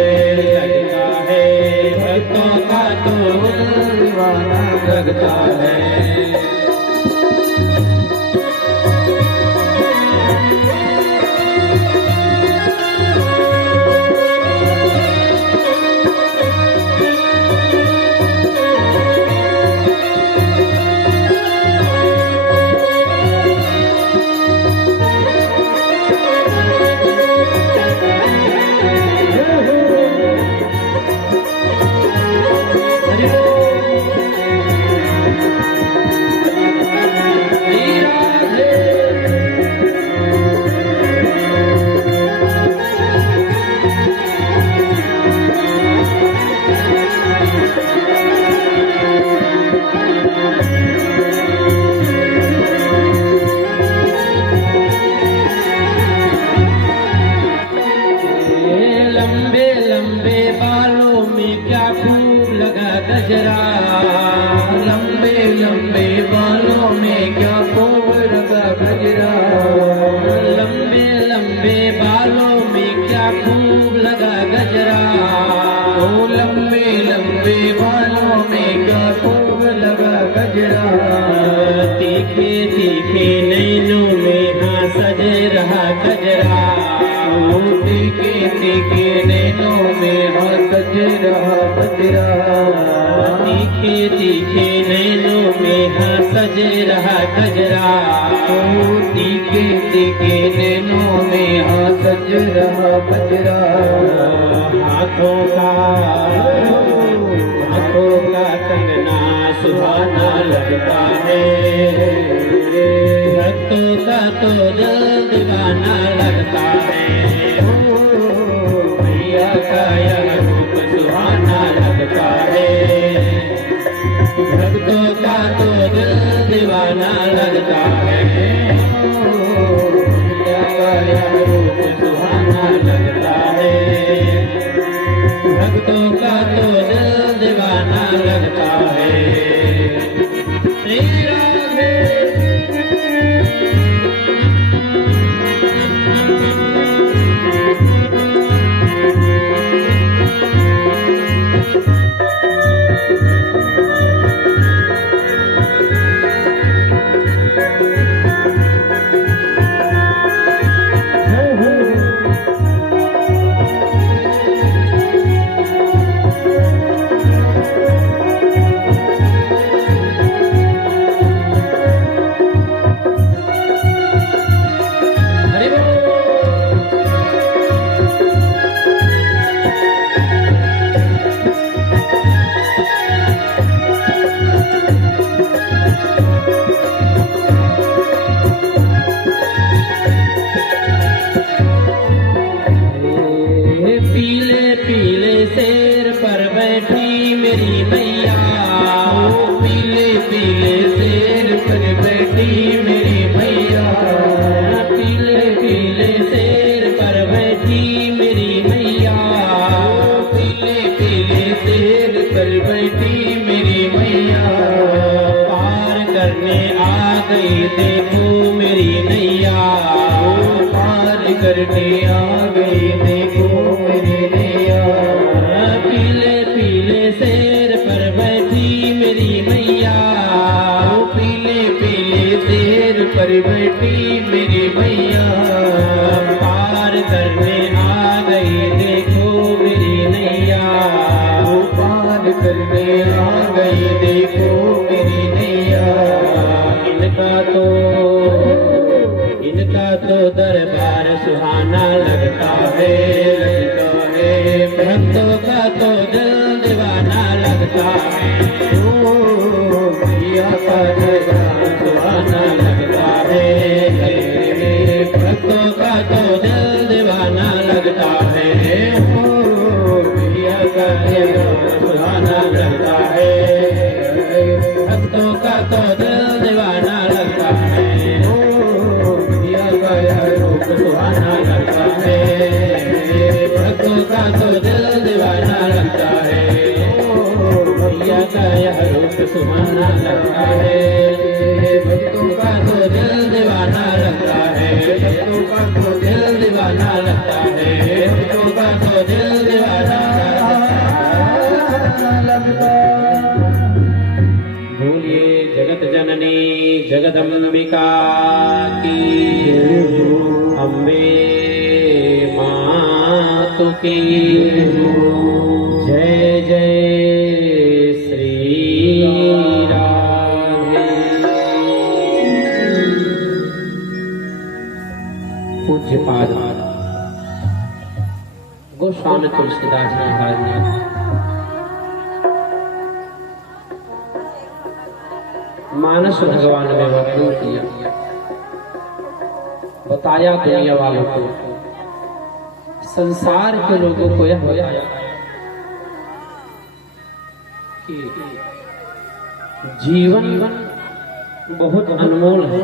भक्तों का तो दिल दीवाना लगता है। गजरा। लंबे लंबे बालों में क्या खूब लगा गजरा। लंबे लंबे बालों में क्या खूब लगा गजरा। ओ लंबे लंबे बालों में क्या खूब लगा गजरा। तीखे तीखे नैनों में हाँ सज रहा गजरा। तीखे तीखे नैनों में हाँ सज रहा गजरा। तीखे तीखे नैनों में हाँ सज रहा गजरा। तीखे तीखे नैनों में हाँ सज रहा गजरा। हाथों का कंगना सुहाना लगता है। भक्तों का तो दिल दीवाना लगता है। मैया का यह रूप सुहाना लगता है। भक्तों का तो दिल दीवाना लगता है। मैया का यह रूप सुहाना लगता है। भक्तों का तो दिल दीवाना लगता है। श्री राधे। देखो मेरी नैया पार करके आ गई। देखो मेरी नैया पीले पीले शेर पर बैठी मेरी मैया। पीले पीले शेर पर बैठी मेरी मैया पार करने आ गई। का तो दरबार सुहाना लगता है, भक्तों का तो दिल दीवाना लगता है। ओ मैया का दरबार सुहाना लगता है, भक्तों का तो दिल दीवाना लगता है। ओ मैया का दरबार सुहाना लगता है, भक्तों का तो दिल दीवाना लगता है। ओ मैया का रूप सुहाना लगता है, भक्तों का तो दिल दीवाना लगता है। ओ मैया का यह रूप सुहाना लगता है, भक्तों का तो दिल दीवाना लगता है, भक्तों का तो दिल दीवाना लगता है, भक्तों का तो दिल दीवाना लगता है। बोलिए जगत जननी जगदम्बिका की, अम्बे मातु की जय जय श्री राधे। पूज्यपाद गोस्वामी तुलसीदास जी महाराज ने मानस भगवान में वर्णन किया, बताया दुनिया वालों को, संसार के लोगों को यह बताया कि जीवन बहुत अनमोल है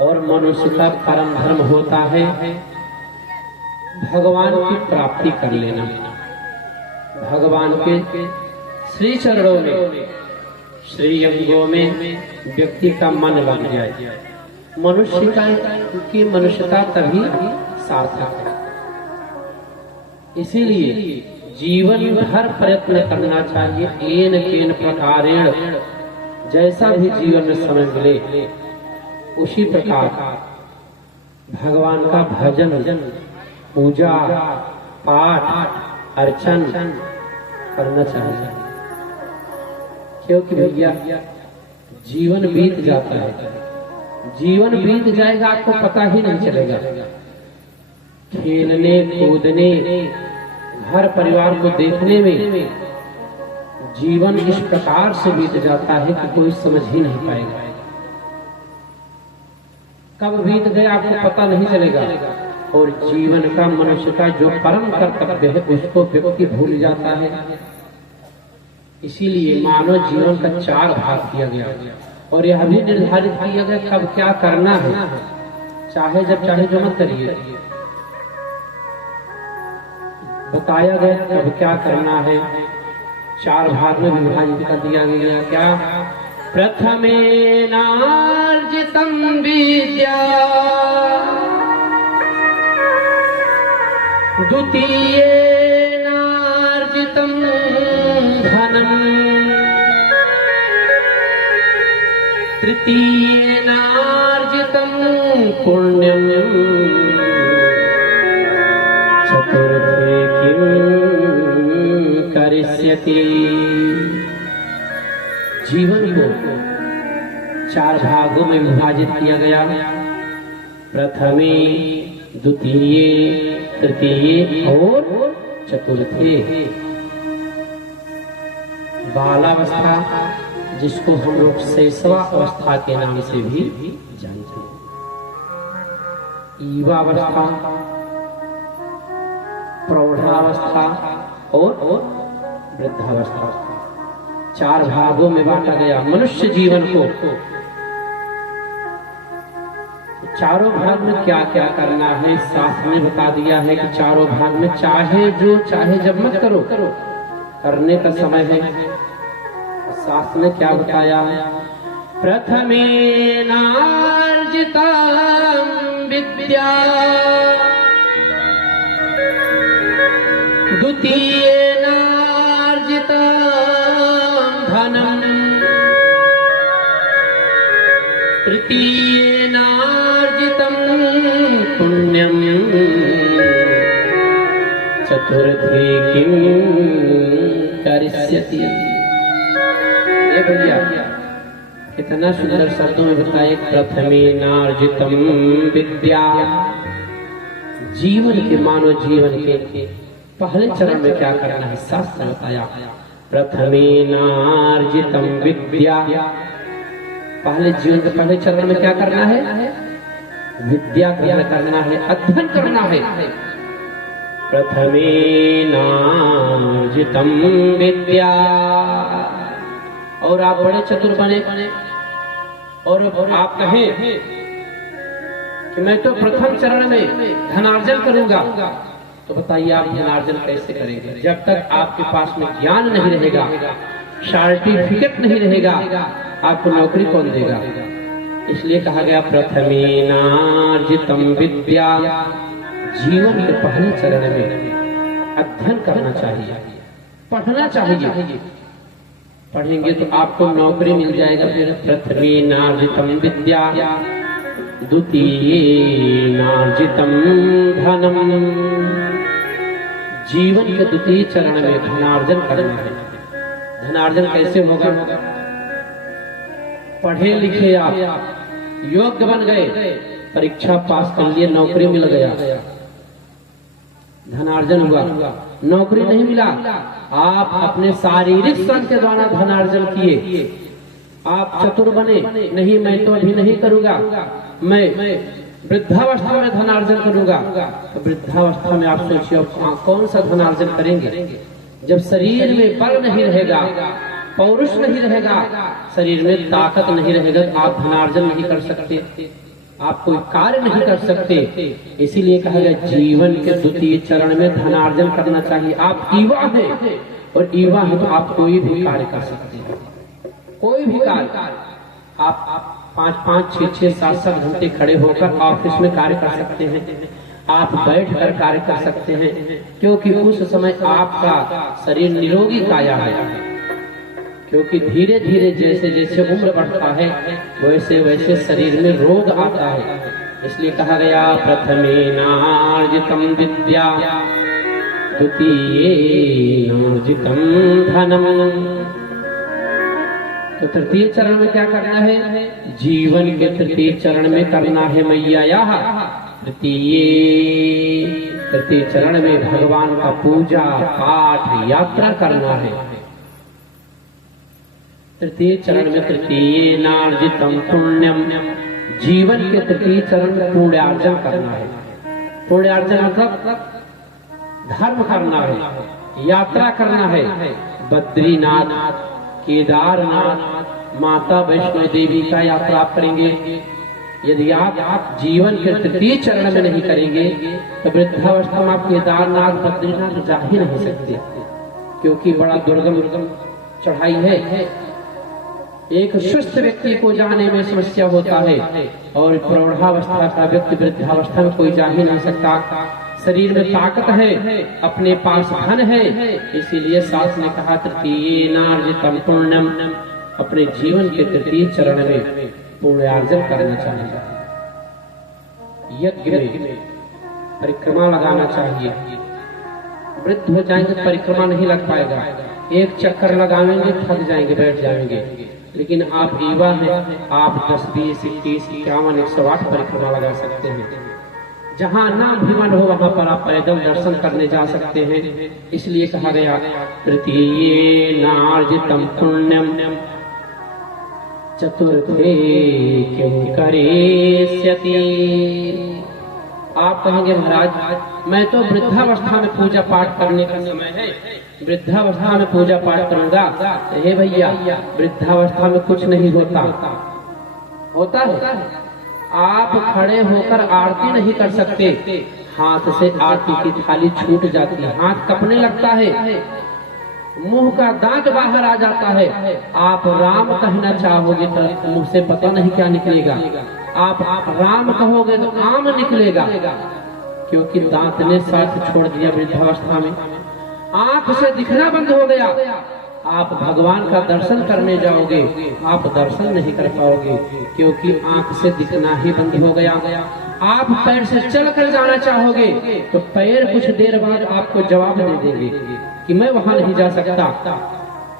और मनुष्य का परम धर्म होता है भगवान की प्राप्ति कर लेना, भगवान के श्री चरणों में, श्री अंगों में व्यक्ति का मन लग जाए, मनुष्य की मनुष्यता तभी सार्थक है। इसीलिए जीवन भर प्रयत्न करना चाहिए, एन केन प्रकारेण, जैसा भी जीवन में समय मिले उसी प्रकार भगवान का भजन, पूजा, पाठ, अर्चन करना चाहिए। क्योंकि भैया जीवन बीत जाता है, जीवन बीत जाएगा आपको पता ही नहीं चलेगा। खेलने कूदने घर परिवार को देखने में जीवन इस प्रकार से बीत जाता है कि कोई समझ ही नहीं पाएगा, कब बीत गया आपको पता नहीं चलेगा। और जीवन का मनुष्य का जो परम कर्तव्य है उसको व्यक्ति भूल जाता है। इसीलिए मानव जीवन का 4 भाग किया गया और यह भी निर्धारित किया गया कब क्या करना है, चाहे जब चाहे जो मत करिए। बताया गया कब क्या करना है, 4 भाग में विभाजित कर दिया गया। क्या? प्रथमेनार्जितं विद्या, द्वितीयेनार्जितं धनम्, तृतीयेनार्जितं पुण्यम्, चतुर्थे किं करिष्यति। जीवन को 4 भागों में विभाजित किया गया। प्रथमे, द्वितीय, तृतीय और चतुर्थे। बालावस्था, जिसको हम लोग शैशवा अवस्था के नाम से भी जानते हैं, युवावस्था, प्रौढ़ावस्था और वृद्धावस्था। 4 भागों में बांटा गया मनुष्य जीवन को। चारों भाग में क्या क्या करना है शास्त्र ने बता दिया है कि चारों भाग में चाहे जो चाहे जब मत करो, करने का समय है। शास्त्र ने क्या बताया? प्रथमेनार्जितं विद्या, द्वितीयेनार्जितं धनम्, तृतीयेनार्जितं पुण्यम्, चतुर्थे किं करिष्यति। भैया कितना सुंदर शब्दों में बताए, प्रथमे नार्जितम विद्या। जीवन के, मानव जीवन के पहले चरण में क्या करना है, शास्त्र बताया। प्रथमे नार्जितम विद्या, पहले जीवन के पहले चरण में क्या करना है, विद्या ग्रहण करना है, अध्ययन करना है। प्रथमे नार्जितम विद्या, और आप बड़े चतुर बने और आप कहें कि मैं तो प्रथम चरण में धनार्जन करूंगा, तो बताइए आप धनार्जन कैसे करेंगे? जब तक आपके पास में ज्ञान नहीं रहेगा, सर्टिफिकेट नहीं रहेगा, आपको नौकरी कौन देगा? इसलिए कहा गया प्रथमे नार्जितम विद्या। जीवन के पहले चरण में अध्ययन करना चाहिए, पढ़ना चाहिए। पढ़ेंगे तो आपको नौकरी मिल जाएगा। फिर प्रथमे नार्जितम विद्या, द्वितीये नार्जितम धनम। जीवन के द्वितीय चरण में धनार्जन करना है। धनार्जन कैसे होगा? पढ़े लिखे आप, योग्य बन गए, परीक्षा पास कर लिए, नौकरी मिल गया, धनार्जन हुआ। नौकरी नहीं मिला, आप अपने शारीरिक श्रम के द्वारा धनार्जन किए, आप चतुर बने। नहीं, मैं तो अभी नहीं करूंगा, मैं वृद्धावस्था में धनार्जन करूंगा। तो वृद्धावस्था में आप सोचिए कौन सा धनार्जन करेंगे? जब शरीर में बल नहीं रहेगा, पौरुष नहीं रहेगा, शरीर में ताकत नहीं रहेगा, तो आप धनार्जन नहीं कर सकते, आप कोई कार्य नहीं कर सकते। इसीलिए कहा गया जीवन के द्वितीय चरण में धनार्जन करना चाहिए। आप युवा हैं, और युवा है तो आप कोई भी कार्य कर सकते हैं, कोई भी कार्य। आप 5-5, 6-6, 7-7 घंटे खड़े होकर ऑफिस में कार्य कर सकते हैं, आप बैठकर कार्य कर सकते हैं, क्योंकि उस समय आपका शरीर निरोगी काया है। क्योंकि धीरे धीरे जैसे जैसे उम्र बढ़ता है, वैसे वैसे शरीर में रोग आता है। इसलिए कहा गया प्रथमे नार्जितम विद्या, द्वितीये नार्जितम धनम। तो तृतीय चरण में क्या करना है? जीवन के तृतीय चरण में करना है मैया तृतीय चरण में भगवान का पूजा पाठ यात्रा करना है। तृतीय चरण में तृतीय नार्जितम पुण्यम, जीवन के तृतीय चरण में पुण्यार्जन करना है। पुण्यार्जन मतलब धर्म करना है, यात्रा करना है। बद्रीनाथ, केदारनाथ, माता वैष्णो देवी का यात्रा आप करेंगे। यदि आप जीवन के तृतीय चरण में नहीं करेंगे तो वृद्धावस्था में आप केदारनाथ, बद्रीनाथ जा ही नहीं सकते, क्योंकि बड़ा दुर्गम चढ़ाई है। एक सुस्त व्यक्ति को जाने में समस्या होता है, और प्रौढ़ावस्था का व्यक्ति वृद्धावस्था में कोई जा ही नहीं सकता। शरीर में ताकत है, अपने पास धन है, इसीलिए शास्त्र ने कहा तृतीय नार्जितम पुण्यम, अपने जीवन के तृतीय चरण में पुण्यार्जन करना चाहिए। यज्ञ में परिक्रमा लगाना चाहिए। वृद्ध हो जाएंगे, परिक्रमा नहीं लग पाएगा, एक चक्कर लगाएंगे थक जाएंगे, बैठ जाएंगे। लेकिन आप युवा हैं, आप 10, 20, 21, 51, 108 परिक्रमा लगा सकते हैं। जहाँ नाम भीमन हो वहाँ पर आप पैदल दर्शन करने जा सकते हैं। इसलिए कहा गया तृतीये नार्जितम पुण्यम चतुर्थे किं करिष्यति। आप कहेंगे महाराज मैं तो वृद्धावस्था में पूजा पाठ करने का समय है, वृद्धावस्था में पूजा पाठ करूंगा। हे भैया, वृद्धावस्था में कुछ नहीं होता है। आप खड़े होकर आरती नहीं कर सकते, हाथ से आरती की थाली छूट जाती है, हाथ कपने लगता है, मुंह का दांत बाहर आ जाता है। आप राम कहना चाहोगे तो मुंह से पता नहीं क्या निकलेगा, आप राम कहोगे तो आम निकलेगा, क्योंकि दांत ने साथ छोड़ दिया वृद्धावस्था में। आंख से दिखना बंद हो गया, आप भगवान का दर्शन करने जाओगे, आप दर्शन नहीं कर पाओगे, क्योंकि आंख से दिखना ही बंद हो गया। आप पैर से चल कर जाना चाहोगे तो पैर कुछ देर बाद आपको जवाब दे देंगे कि मैं वहां नहीं जा सकता।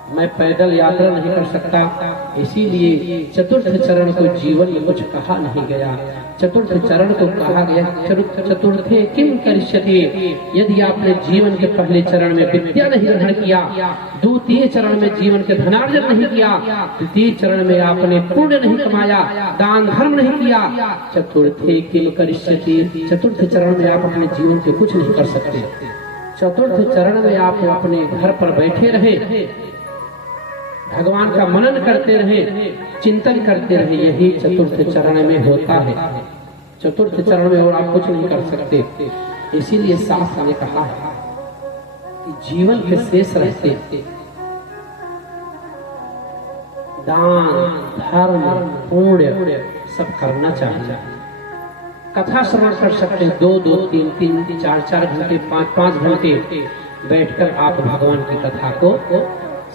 मैं पैदल यात्रा नहीं कर सकता, इसीलिए चतुर्थ चरण को जीवन में कुछ कहा नहीं गया। चतुर्थ चरण को कहा गया चतुर्थे किम करिष्यति। यदि आपने जीवन के पहले चरण में विद्या नहीं ग्रहण किया, द्वितीय चरण में जीवन के धनार्जन नहीं किया, तृतीय चरण में आपने पुण्य नहीं कमाया, दान धर्म नहीं किया, चतुर्थे किम करिष्यति। चतुर्थ चरण में आप अपने जीवन के कुछ नहीं कर सकते। चतुर्थ चरण में आप अपने घर पर बैठे रहे, भगवान का मनन करते रहे, चिंतन करते रहे, यही चतुर्थ चरण में होता है। चतुर्थ चरण में और आप कुछ नहीं कर सकते। इसीलिए शास्त्र ने कहा है कि जीवन के शेष रहते दान धर्म पुण्य सब करना चाहिए। कथा श्रवण कर सकते हैं, 2-2, 3-3, 4-4 घंटे, 5-5 घंटे बैठकर आप भगवान की कथा को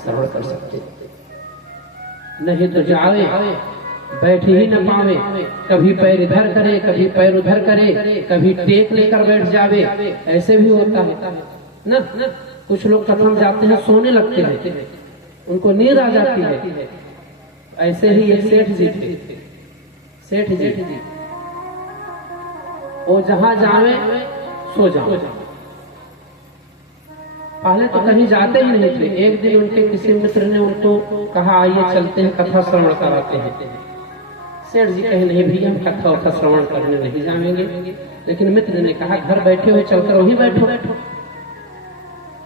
श्रवण कर सकते हैं। नहीं तो जावे बैठ ही न पावे, कभी पैर इधर करे, कभी पैर उधर करे, कभी टेक लेकर बैठ जावे, ऐसे भी होता है ना। कुछ लोग कथम जाते हैं, सोने लगते हैं, उनको नींद आ जाती है। ऐसे ही एक सेठ जी थे, सेठ जी वो जहां जावे सो जाओ। पहले तो कहीं जाते ही नहीं थे। एक दिन उनके किसी मित्र ने उनको कहा आइए चलते हैं कथा श्रवण कराते हैं। सेठ जी कहे नहीं भैया हम कथा श्रवण करने नहीं जाएंगे। लेकिन मित्र ने कहा घर बैठे हो चलकर वहीं बैठो।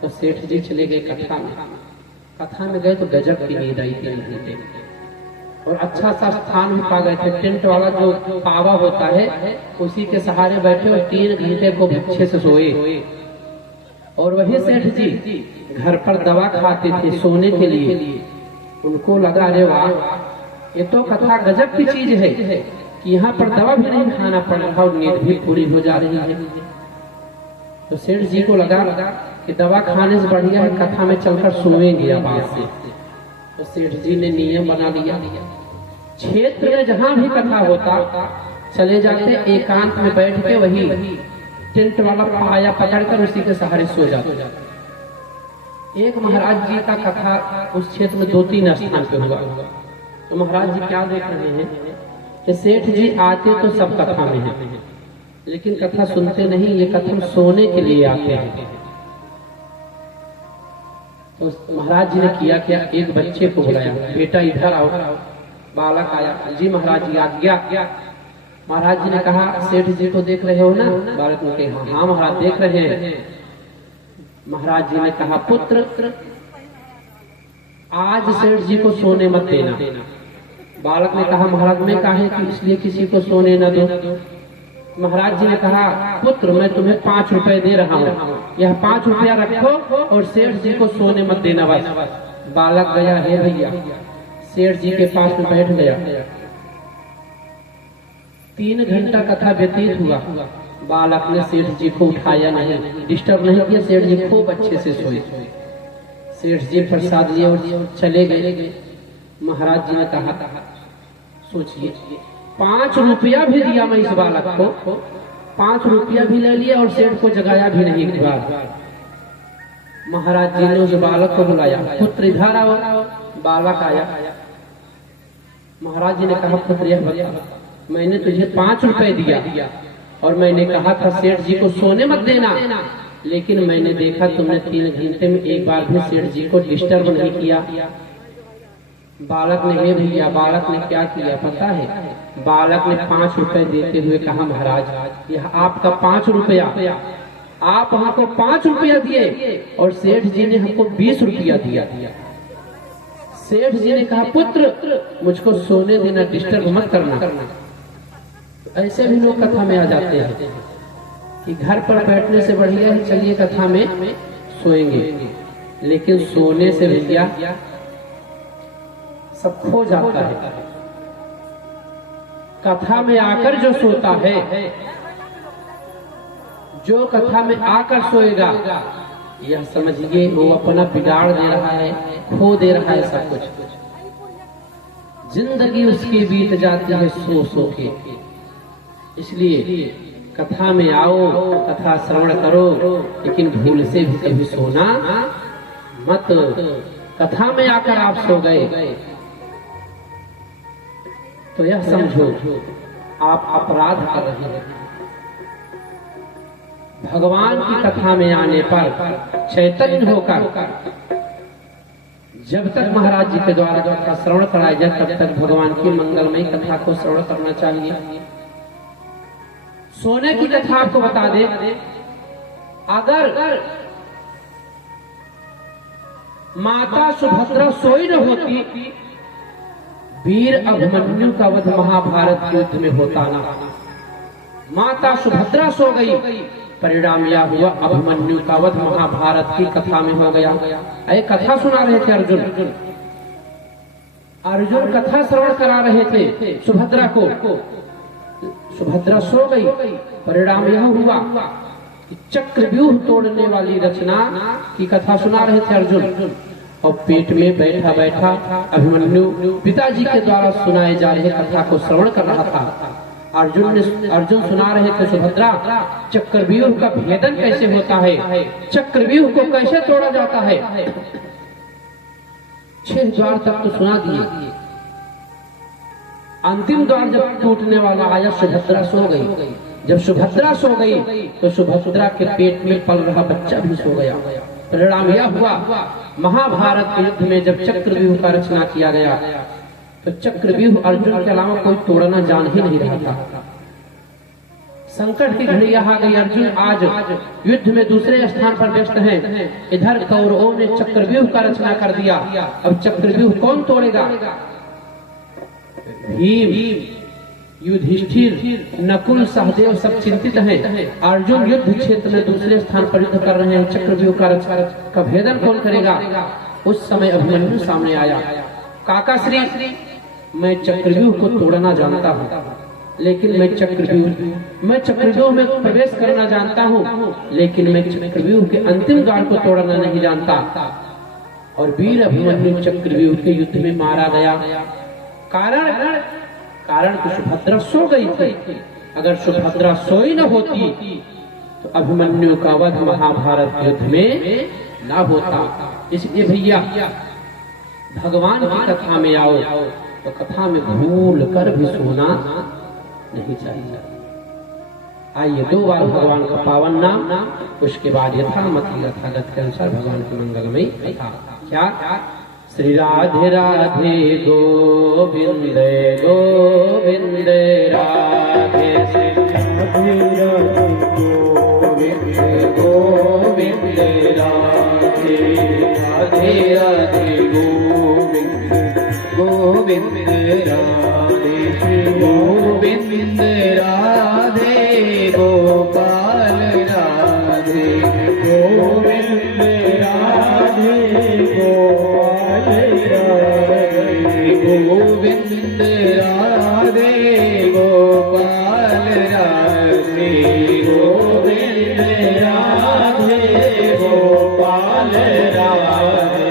तो सेठ जी चले गए कथा में। कथा में गए तो गजब की नींद आई 3 घंटे और अच्छा सा स्थान भी पा गए थे। टेंट वाला जो पावा होता है उसी के सहारे बैठे और 3 घंटे को अच्छे से सोए। और वही सेठ जी घर पर दवा खाते थे सोने के लिए। उनको लगा अरे वाह ये तो कथा गजब की चीज है कि यहाँ पर दवा भी नहीं खाना पड़ रहा और नींद भी पूरी हो जा रही है। तो सेठ जी को लगा कि दवा खाने से बढ़िया है कथा में चलकर सोएंगे आवाज से। तो सेठ जी ने नियम बना लिया, क्षेत्र में जहाँ भी कथा होता चले जाते, एकांत में बैठ के वही टेंट वाला पाया पकड़कर उसी के सहारे सो जाते। एक महाराज जी का कथा उस क्षेत्र में 2-3 स्थान पे हुआ। तो महाराज जी क्या देख रहे हैं कि सेठ जी आते तो सब कथा में हैं, लेकिन कथा सुनते नहीं, ये कथा सोने के लिए आते हैं। तो महाराज जी ने किया क्या, एक बच्चे को बुलाया, बेटा इधर आओ। बालक आया, जी महाराज जी आज्ञा। महाराज जी ने कहा सेठ जी को देख रहे हो ना? बालक ने कहा हाँ महाराज देख रहे हैं। महाराज जी ने कहा पुत्र आज सेठ जी को सोने मत देना। बालक ने कहा महाराज मैं काहे कि इसलिए किसी को सोने न दो। महाराज जी ने कहा पुत्र मैं तुम्हें 5 रुपए दे रहा हूँ, यह 5 रुपया रखो और सेठ जी को सोने मत देना बस। बालक गया, हे भैया सेठ जी के पास में बैठ गया। 3 घंटा कथा व्यतीत हुआ, बालक ने सेठ जी को उठाया नहीं, डिस्टर्ब नहीं किया। सेठ जी खूब अच्छे से सोए। सेठ जी प्रसाद लिए और चले गए। महाराज जी ने कहा सोचिए 5 रुपया भी दिया मैं इस बालक को, 5 रुपया भी ले लिया और सेठ को जगाया भी नहीं एक बार। महाराज जी ने उस बालक को बुलाया, पुत्र इधर आओ। बालक आया। महाराज जी ने कहा पुत्र यह बता, मैंने तुझे 5 रुपए दिया और मैंने कहा था सेठ जी को सोने मत देना, लेकिन मैंने देखा तुमने 3 घंटे में एक बार भी सेठ जी को डिस्टर्ब नहीं किया। बालक ने हे भैया, बालक ने क्या किया पता है? बालक ने 5 रुपए देते हुए कहा महाराज यह आपका 5 रुपया, आप हमको 5 रुपया दिए और सेठ जी ने हमको 20 रुपया दिया। सेठ जी ने कहा पुत्र मुझको सोने देना, डिस्टर्ब मत करना। ऐसे भी लोग कथा में आ जाते हैं कि घर पर बैठने से बढ़िया है चलिए कथा में सोएंगे, लेकिन सोने से भैया सब खो जाता है। कथा में आकर जो सोता है, जो कथा में आकर सोएगा, यह समझिए वो अपना बिगाड़ दे रहा है, खो दे रहा है सब कुछ। जिंदगी उसकी बीत जाती है सो सो के। इसलिए कथा में आओ, कथा श्रवण करो, लेकिन भूल से भी कभी सोना मत। कथा में आकर आप सो गए तो यह समझो आप अपराध कर रहे हैं। भगवान की कथा में आने पर चैतन्य होकर जब तक महाराज जी के द्वारा कथा श्रवण कराया जाए तब तक भगवान की मंगलमयी कथा को श्रवण करना चाहिए। सोने की कथा आपको बता दे, अगर माता सुभद्रा सोई न होती, वीर अभिमन्यु का वध महाभारत युद्ध में होता ना। माता सुभद्रा सो गई, परिणाम यह हुआ अभिमन्यु का वध महाभारत की कथा में हो गया। एक कथा सुना रहे थे अर्जुन कथा श्रवण करा रहे थे सुभद्रा को। सुभद्रा सो गई, परिणाम यह हुआ कि चक्रव्यूह तोड़ने वाली रचना की कथा सुना रहे थे अर्जुन। और पेट में बैठा बैठा अभिमन्यु पिताजी के द्वारा सुनाए जा रहे कथा को श्रवण कर रहा था। अर्जुन सुना रहे थे सुभद्रा चक्रव्यूह का भेदन कैसे होता है, चक्रव्यूह को कैसे तोड़ा जाता है। 6 द्वार तक तो सुना दिए, अंतिम द्वार जब टूटने वाला आया सुभद्रा सो गई। जब सुभद्रा सो गई तो सुभद्रा के पेट में पल रहा बच्चा भी सो गया। परिणाम यह हुआ महाभारत के युद्ध में जब चक्रव्यूह का रचना किया गया तो चक्रव्यूह अर्जुन के अलावा कोई तोड़ना जान ही नहीं रहा था। संकट की घड़ी आ गई। अर्जुन आज युद्ध में दूसरे स्थान पर व्यस्त हैं। इधर कौरवों ने चक्रव्यूह का रचना कर दिया। अब चक्रव्यूह कौन तोड़ेगा? भीम, युधिष्ठिर, नकुल, सहदेव सब चिंतित हैं। अर्जुन युद्ध क्षेत्र में दूसरे स्थान पर युद्ध कर रहे हैं। चक्रव्यूह का भेदन कौन करेगा? उस समय अभिमन्यु सामने आया। काका श्री, मैं चक्रव्यूह को तोड़ना जानता हूँ, लेकिन मैं चक्रव्यूह में प्रवेश करना जानता हूँ, लेकिन मैं चक्रव्यूह के अंतिम द्वार को तोड़ना नहीं जानता। और वीर अभिमन्यु चक्रव्यूह के युद्ध में मारा गया। कारण कि सुभद्रा सो गई थी। अगर सुभद्रा सोई न होती तो अभिमन्यु का वध महाभारत युद्ध में न होता। इसलिए भैया भगवान की कथा में आओ तो कथा में भूल कर भी सोना नहीं चाहिए। आइए 2 बार भगवान का पावन नाम, उसके बाद यथामति यथागत के अनुसार भगवान की मंगलमयी कथा। क्या? श्री राधे राधे गोविंद गोविंद राधे, श्री राधे राधे गोविंद गोविंद राधे, राधे राधे गोविंद गोविंद राधे, श्री गोविंद राधे गोपाल राधे, गोविंद राधे गोपाल राधे, गोविंद राधे गोपाल राधे, गोविंद राधे गोपाल राधे,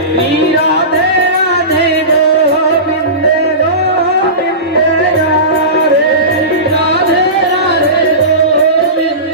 राधे राधे गोविंद गोविंद राधे, राधे राधे गोविंद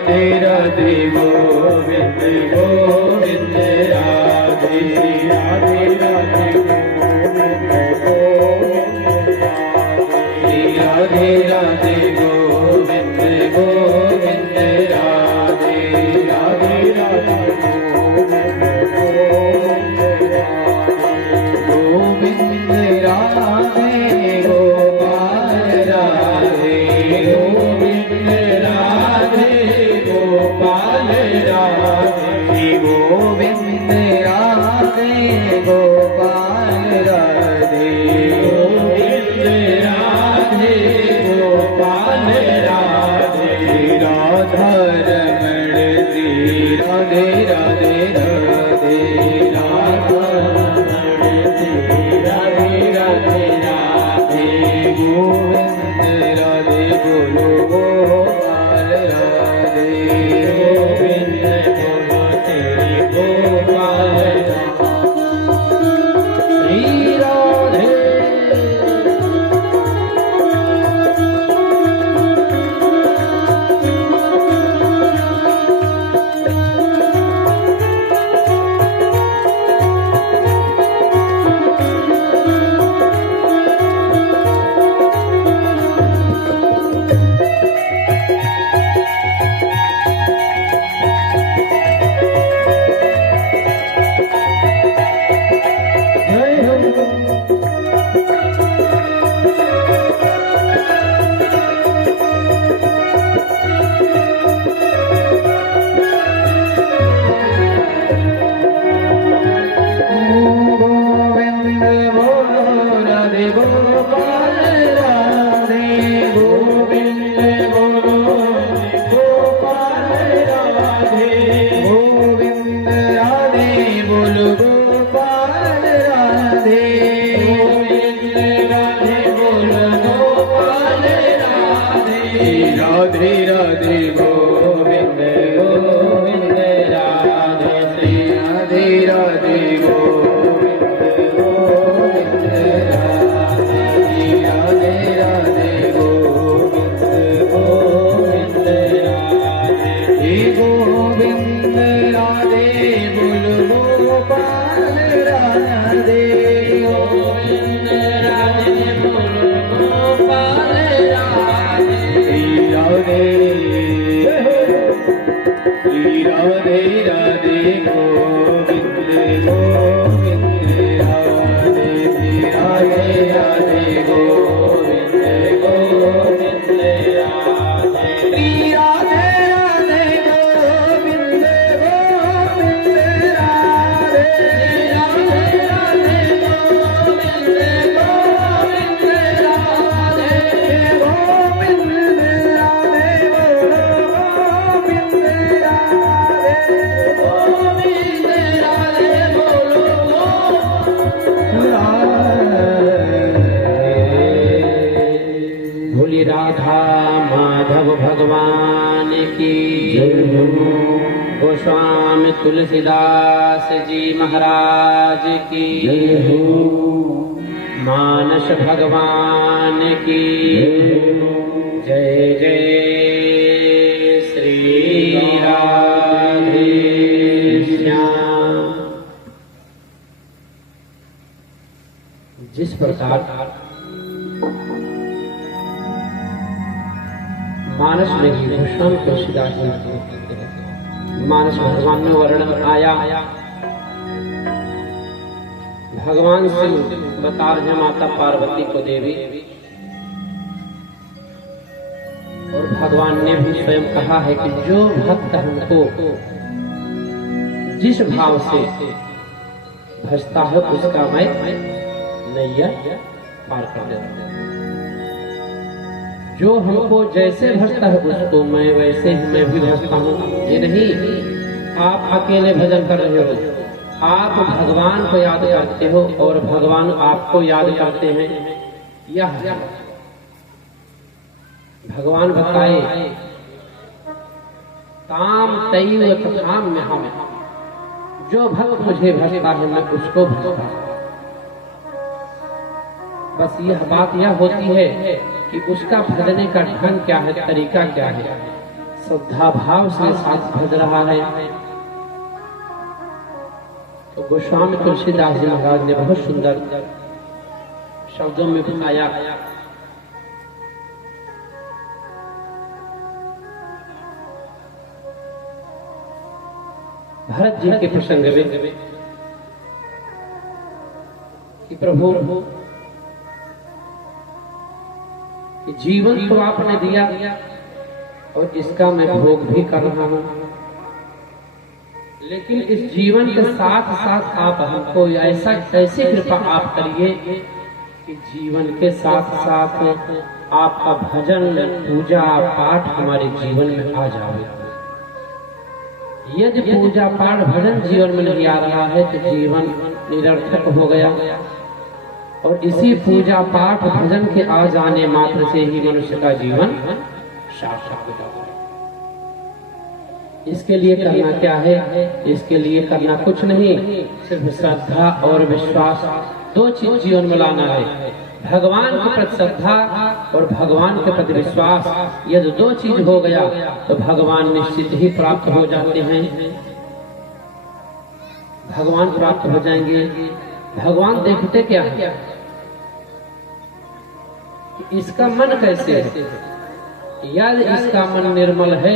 राधे राधे गोविंद गोविंद राधे राधे राधे राधे राधे गोविंद गोविंद राधे राधे राधे गोविंद राधे गोपाल राधे गोविंद राधे गोपाल राधे गोविंद राधे गोपाल राधे गोविंद राधे गोपाल राधे राधा रमण दी राधे राधे राधे राधा रमण दी राधे राधे राधे गोविंद राधे बोलो गोपाल राधे गोविंद बोलो तेरे गोपाल श्री राधे राधे राधे गोविंद गोविंद राधे श्री राधे राधे गोविंद गोविंद राधे राधे राधे गोविंद गोविंद राधे गोविंद राधे बोल गोपाल राधे गोविंद राधे बोल गोपाल राधे राधे राधे गोविंद गोविंद राधे राधे राधे गोविंद गोविंद राधे राधे राधे गोविंद गोविंद राधे राधे राधे गोविंद गोविंद राधे गोविंद राधे बोली राधा माधव भगवान की जय हो। गोस्वामी तुलसीदास जी महाराज की जय हो। मानस भगवान की जय जय श्री राधे श्याम। जिस प्रकार मानस में ही गोस्वामी तुलसीदास जी मानस भगवान में वर्णन आया। भगवान से बता रहे माता पार्वती को देवी, और भगवान ने भी स्वयं कहा है कि जो भक्त हमको जिस भाव से भजता है उसका मैं नैया पार कर देता हूं। जो हमको जैसे भजता है उसको मैं वैसे ही मैं भी भजता हूँ। ये नहीं आप अकेले भजन कर रहे हो, आप भगवान को याद करते हो और भगवान आपको याद करते हैं। यह भगवान बताए ताम तैव तथाम में हम, जो भक्त मुझे भजता है मैं उसको भजता हूं। बस यह बात यह होती है कि उसका भजने का ढंग क्या है, तरीका क्या है। श्रद्धा भाव से साथ भज रहा है। तो गोस्वामी तुलसीदास जी महाराज ने बहुत सुंदर शब्दों में बताया। भरत जी के प्रसंग में कि प्रभु कि जीवन तो आपने दिया और इसका मैं भोग भी कर रहा हूं, लेकिन इस जीवन के साथ साथ आप हमको ऐसा कैसे कृपा आप करिए कि जीवन के साथ साथ आपका भजन पूजा पाठ हमारे जीवन में आ जाए। यदि पूजा पाठ भजन जीवन में नहीं आ रहा है तो जीवन निरर्थक हो गया, और इसी पूजा पाठ भजन के आ जाने मात्र से ही मनुष्य का जीवन सार्थक हो जाता है। इसके लिए करना क्या है? इसके लिए करना कुछ नहीं, सिर्फ श्रद्धा और विश्वास, दो चीज जीवन में लाना है। भगवान के प्रति श्रद्धा और भगवान के प्रति विश्वास, यदि दो चीज हो गया तो भगवान निश्चित ही प्राप्त हो जाते हैं। भगवान प्राप्त हो जाएंगे। भगवान देखते क्या है? इसका मन कैसे है। यदि इसका मन निर्मल है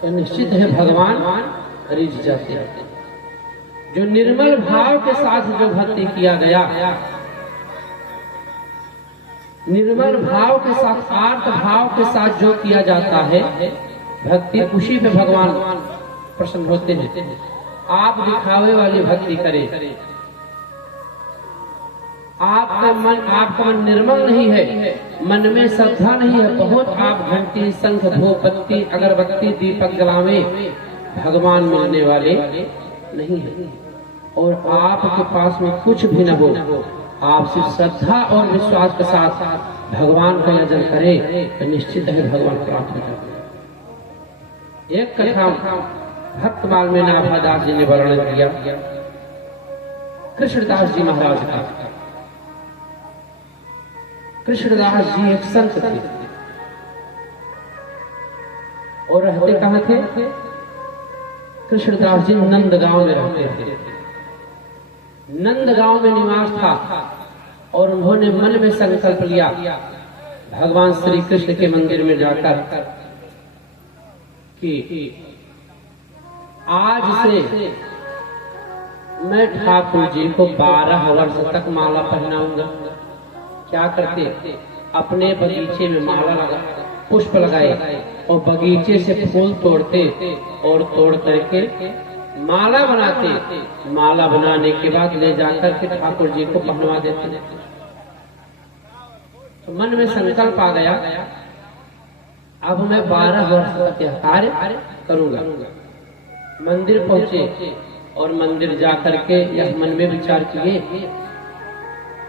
तो निश्चित है भगवान रिझ जाते हैं। जो निर्मल भाव के साथ जो भक्ति किया गया, निर्मल भाव के साथ, आर्त भाव के साथ जो किया जाता है भक्ति, उसी पे भगवान प्रसन्न होते हैं। आप दिखावे वाली भक्ति करें, आपका मन निर्मल नहीं है, मन में श्रद्धा नहीं है, बहुत आप घंटी शंख धूपबत्ती अगरबत्ती दीपक जलावे, भगवान मिलने वाले नहीं है। और आपके पास में कुछ भी न हो, आप सिर्फ श्रद्धा और विश्वास के साथ भगवान का यजन करें तो निश्चित है भगवान प्राप्त हो जाते। एक कथा भक्तमाल में नाभादास जी ने वर्णन किया कृष्णदास जी महाराज का। कृष्णदास जी एक संत थे और रहते कहाँ थे? कृष्णदास जी नंदगांव में रहते थे। नंदगांव में निवास था और उन्होंने मन में संकल्प लिया भगवान श्री कृष्ण के मंदिर में जाकर कि आज से मैं ठाकुर जी को 12 वर्ष तक माला पहनाऊंगा। क्या करते? अपने बगीचे में माला लगा, पुष्प लगाए और बगीचे से फूल तोड़ते और तोड़ करके माला बनाते। माला बनाने के बाद ले जाकर के ठाकुर जी को पहनवा देते। तो मन में संकल्प आ गया, अब मैं 12 वर्ष तक यह कार्य करूंगा। मंदिर पहुंचे और मंदिर जाकर के यह मन में विचार किए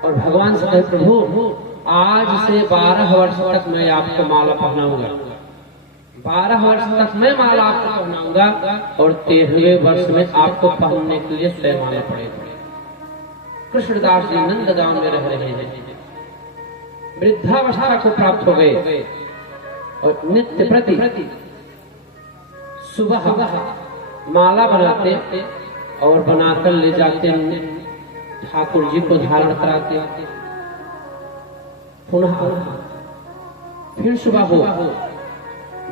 और भगवान से कहे, प्रभु आज से 12 वर्ष तक मैं आपको माला पहनाऊंगा। 12 वर्ष तक मैं माला आपको पहनाऊंगा और 13वें वर्ष में आपको पहनने के लिए स्वयं आना पड़ेगा। कृष्णदास जी नंदगांव में रह रहे हैं, वृद्धावस्था को प्राप्त हो गए और नित्य प्रति सुबह माला बनाते और बनाकर ले जाते, ठाकुर जी को धारण कराते। पुनः फिर सुबह हो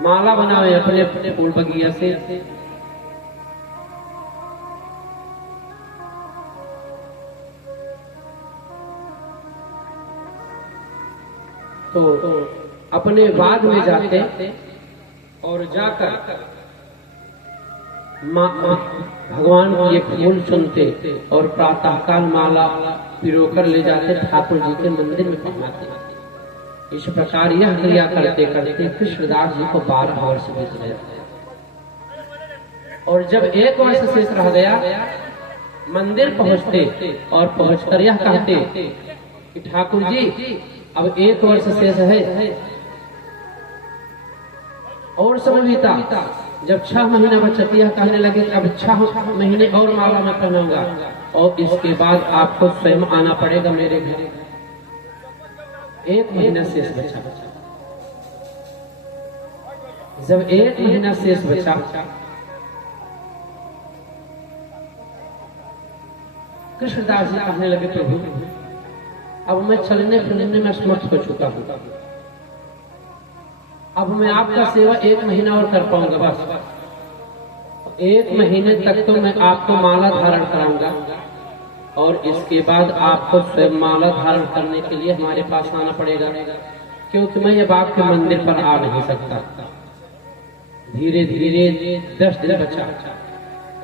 माला बनावे अपने अपने फूल बगिया से, तो अपने बाग में जाते और जाकर भगवान की एक फूल चुनते और प्रातः काल माला पिरोकर ले जाते ठाकुर जी के मंदिर में पहुंचाते। इस प्रकार यह क्रिया करते करते कृष्णदास जी को 12 वर्ष बीत गए और जब 1 वर्ष शेष रह गया मंदिर पहुंचते और पहुंचकर यह कहते कि ठाकुर जी अब 1 वर्ष शेष है और समय बीता। जब 6 महीना बचती है कहने लगे अब 6 महीने और माला में पहनाऊंगा और इसके बाद आपको स्वयं आना पड़ेगा मेरे घर। 1 महीना शेष बचा। जब 1 महीना शेष बचा, कृष्णदास जी कहने लगे, प्रभु अब मैं चलने फिरने में असमर्थ हो चुका हूँ, अब मैं आपका सेवा 1 महीना और कर पाऊंगा। बस 1 महीने तक तो मैं आपको माला धारण कराऊंगा और इसके बाद आपको स्वयं माला धारण करने के लिए हमारे पास आना पड़ेगा, क्योंकि मैं अब आपके मंदिर पर आ नहीं सकता। धीरे धीरे 10 दिन बचा।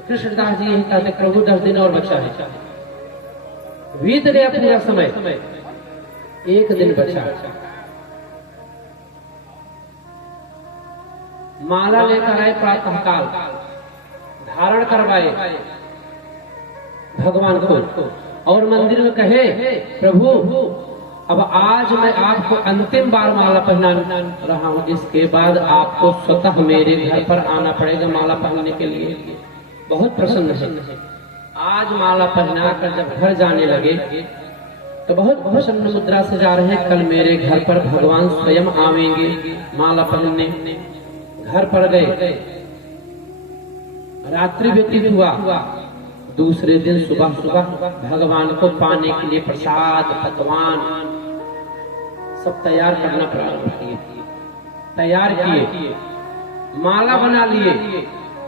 कृष्णदास जी यही कहते, प्रभु 10 दिन और बचा है। बीत गया पूरा समय, 1 दिन बचा। माला लेकर आए प्रातःकाल, धारण करवाए भगवान को और मंदिर में कहे, प्रभु अब आज मैं आपको अंतिम बार माला पहना रहा हूँ, इसके बाद आपको स्वतः मेरे घर पर आना पड़ेगा माला पहनने के लिए। बहुत प्रसन्न है। आज माला पहनाकर जब घर जाने लगे तो बहुत प्रसन्न मुद्रा से जा रहे हैं, कल मेरे घर पर भगवान स्वयं आवेंगे माला पहनने। घर पर गए, रात्रि व्यतीत हुआ। दूसरे दिन सुबह सुबह भगवान को पाने के लिए प्रसाद पकवान सब तैयार करना प्रारंभ किए। तैयार किए, माला बना लिए।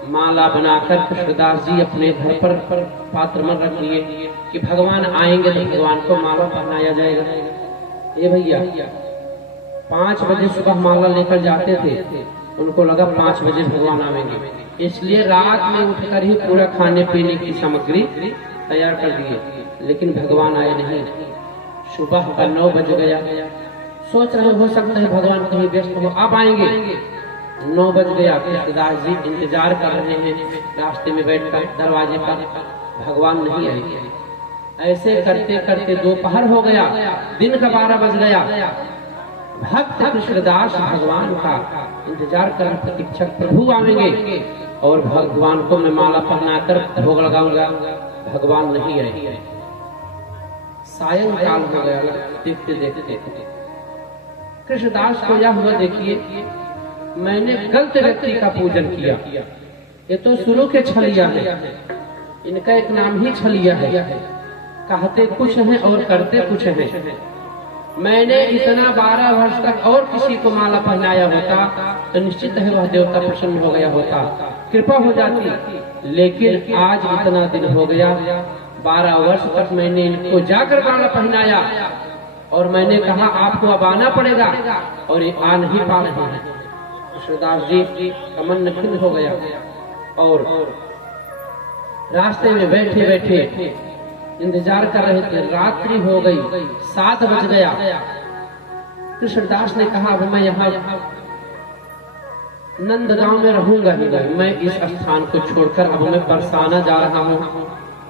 माला बनाकर कृष्णदास जी अपने घर पर पात्र में रख लिए कि भगवान आएंगे तो भगवान को माला पहनाया जाएगा। ये भैया 5 बजे सुबह माला लेकर जाते थे, उनको लगा 5 बजे भगवान आएंगे, इसलिए रात में उठकर ही पूरा खाने पीने की सामग्री तैयार कर दिए, लेकिन भगवान आए नहीं। सुबह का 9 बज गया। सोच रहे हो सकता है भगवान कहीं व्यस्त हो, अब आएंगे। 9 बज गया। कृष्णदास जी इंतजार कर रहे हैं रास्ते में बैठकर दरवाजे पर, भगवान नहीं आए। ऐसे करते करते दोपहर हो गया, दिन का 12 बज गया। भक्त कृष्णदास भगवान का इंतजार कर प्रतीक्षा, प्रभु आएंगे और भगवान को मैं माला पहनाकर भोग लगाऊंगा। भगवान नहीं आए। सायंकाल हो गया। देखते देखते कृष्णदास को यह हुआ, देखिए मैंने गलत व्यक्ति का पूजन किया। ये तो शुरू के छलिया है, इनका एक नाम ही छलिया है। कहते कुछ हैं और करते कुछ हैं। मैंने इतना 12 वर्ष तक और किसी को माला पहनाया होता तो निश्चित है वह देवता प्रसन्न हो गया होता, कृपा हो जाती। लेकिन आज इतना दिन हो गया, 12 वर्ष तक मैंने इनको जाकर माला पहनाया और मैंने कहा आपको अब आना पड़ेगा और ये आ नहीं पा रहे हैं। कृष्णदास जी का मन खिन्न हो गया और रास्ते में बैठे बैठे इंतजार कर रहे थे। रात्रि हो गई, 7 बज गया। कृष्णदास ने कहा अब मैं यहाँ नंदगांव में रहूंगा ही नहीं, मैं इस स्थान को छोड़कर अब मैं बरसाना जा रहा हूँ।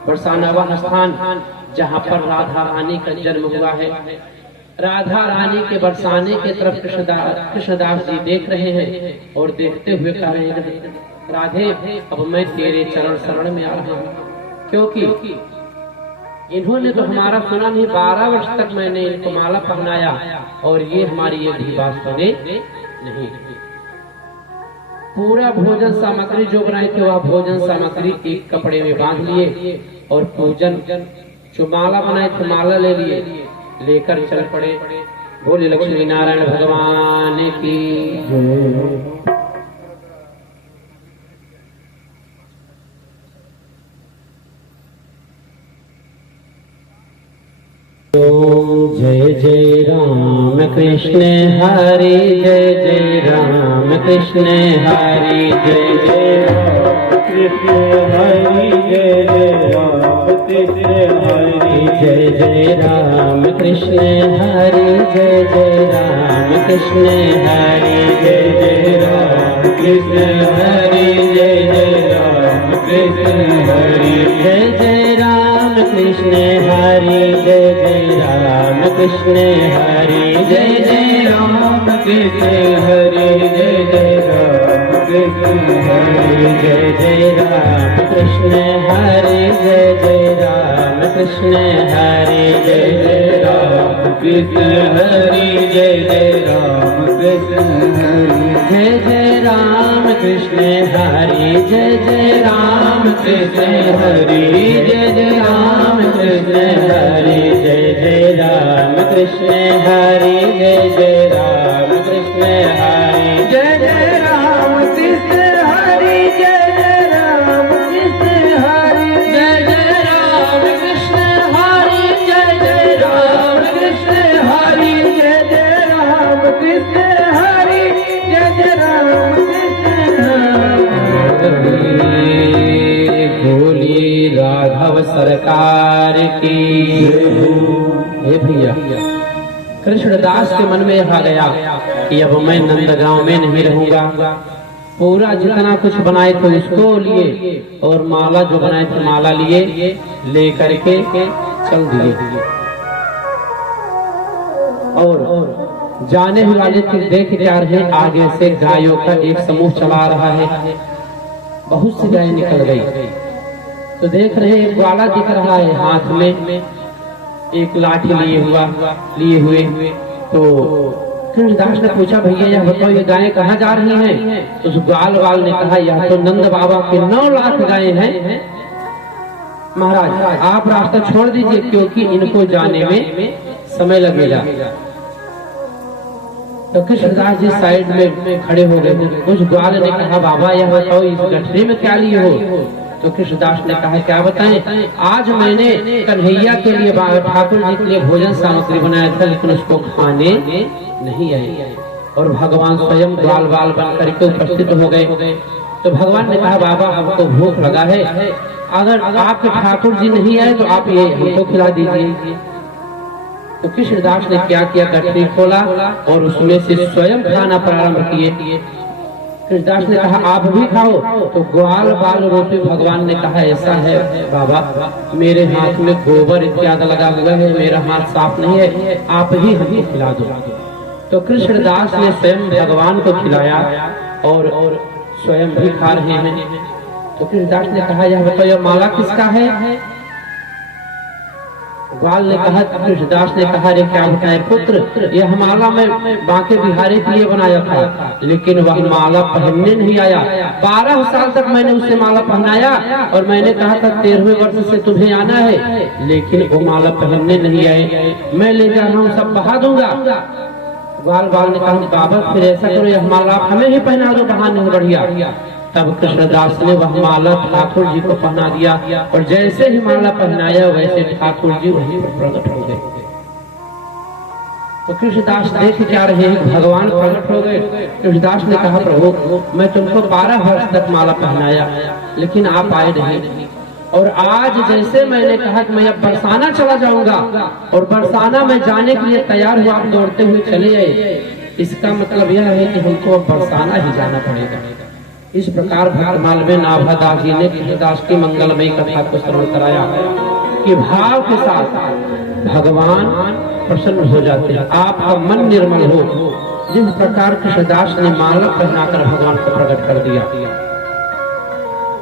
बरसाना वह स्थान जहाँ पर राधा रानी का जन्म हुआ है। राधा रानी के बरसाने के तरफ कृष्णदास जी देख रहे हैं और देखते हुए कह रहे हैं, राधे अब मैं तेरे चरण शरण में आ रहा हूँ, क्योंकि इन्होंने तो हमारा सुना नहीं। 12 वर्ष तक मैंने इनको माला पहनाया और ये हमारी ये भी बात सुने नहीं। पूरा भोजन सामग्री जो बनाई थी वह भोजन सामग्री एक कपड़े में बांध लिए और पूजन जो माला बनाए थे माला ले लिए, लेकर चल पड़े। बोले लक्ष्मी नारायण भगवान की। जय जय राम कृष्ण हरि, जय जय राम कृष्ण हरि, जय जय राम कृष्ण हरि, जय जय राम कृष्ण हरि, जय जय राम कृष्ण हरि, जय जय राम कृष्ण हरि, जय जय राम कृष्ण हरि, जय जय राम कृष्ण हरि, जय जय राम कृष्ण हरि, जय जय राम कृष्ण हरि, जय जय राम कृष्ण हरि, जय जय राम कृष्ण हरि, जय जय राम कृष्ण हरि, जय जय राम कृष्ण हरि, जय जय राम कृष्ण हरि, जय जय राम कृष्ण हरि। जय जय राम कृष्ण हरि, जय जय राम कृष्ण हरि, जय जय राम कृष्ण हरि, जय जय राम कृष्ण हरि, जय जय राम कृष्ण हरि, जय जय राम कृष्ण हरि, जय जय राम कृष्ण हरि, जय जय राम कृष्ण हरि, जय जय राम कृष्ण हरि, जय जय राम कृष्ण हरि, जय जय राम कृष्ण हरि। बोली राघव सरकार की। हे भैया, कृष्णदास के मन में आ गया कि अब मैं नंदगांव में नहीं रहूंगा। पूरा जितना कुछ बनाए थे उसको लिए और माला जो बनाए थे माला लिए, ले करके चल दिए। और जाने ही वाले थे, देख क्या रहे आगे से गायों का एक समूह चला रहा है। बहुत सी गायें निकल गई तो देख रहे एक ग्वाला दिख रहा है, हाथ में एक लाठी लिए हुए। तो कृष्णदास ने पूछा, भैया यह बताओ ये गायें कहाँ जा रही हैं? तो उस ग्वाल वाल ने कहा, यह तो नंद बाबा के 9 लाख गायें हैं महाराज, आप रास्ता छोड़ दीजिए क्योंकि इनको जाने में समय लगेगा। तो कृष्णदास जी साइड में खड़े हो गए। उस ग्वाल ने कहा, बाबा यह बताओ इस गठरी में क्या लिए हो? तो कृष्णदास ने कहा, क्या बताएं, आज मैंने कन्हैया के लिए ठाकुर जी के लिए भोजन सामग्री बनाया था, लेकिन उसको खाने नहीं आए और भगवान स्वयं ग्वाल बाल बन करके उपस्थित हो गए। तो भगवान ने कहा, बाबा हमको भूख लगा है, अगर आपके ठाकुर जी नहीं आए तो आप ये हमको खिला दीजिए। तो कृष्णदास ने क्या किया, गठरी खोला और उसमें से स्वयं खाना प्रारंभ किए। कृष्णदास ने कहा, आप भी खाओ। तो ग्वाल बाल रूपी भगवान ने कहा, ऐसा है बाबा, मेरे हाथ में गोबर इत्यादि लगा हुआ है, मेरा हाथ साफ नहीं है, आप ही हमको खिला दो। तो कृष्णदास ने स्वयं भगवान को खिलाया और स्वयं भी खा रहे हैं। तो कृष्णदास ने कहा, यह बताओ यह माला किसका है? ग्वाल ने कहा, कृष्णदास ने कहा, अरे क्या बताएं पुत्र, यह माला मैं बांके बिहारी के लिए बनाया था, लेकिन वह माला पहनने नहीं आया। 12 साल तक मैंने उसे माला पहनाया और मैंने कहा था 13वें वर्ष से तुम्हें आना है, लेकिन वो माला पहनने नहीं आए। मैं ले जा रहा हूँ, सब बहा दूंगा। ग्वाल बाल ने कहा, बाबा फिर ऐसा करो, यह माला हमें ही पहना दो, बहाने हो बढ़िया। तब कृष्णदास ने वह माला ठाकुर जी को पहना दिया और जैसे ही माला पहनाया वैसे ठाकुर जी वहीं पर प्रकट हो गए। तो कृष्णदास देख क्या रहे हैं, भगवान प्रकट हो गए। कृष्णदास ने कहा, प्रभु मैं तुमको 12 वर्ष तक माला पहनाया, लेकिन आप आए नहीं। और आज जैसे मैंने कहा कि मैं अब बरसाना चला जाऊंगा और बरसाना में जाने के लिए तैयार हुआ, आप दौड़ते हुए चले आए। इसका मतलब यह है कि हमको अब बरसाना ही जाना पड़ेगा। इस प्रकार भक्तमाल में नाभादास जी ने कृष्णदास की मंगलमयी कथा को श्रवण कराया कि भाव के साथ भगवान प्रसन्न हो जाते हैं, आपका मन निर्मल हो। जिस प्रकार कृष्णदास ने माला पहनाकर भगवान को प्रकट कर दिया।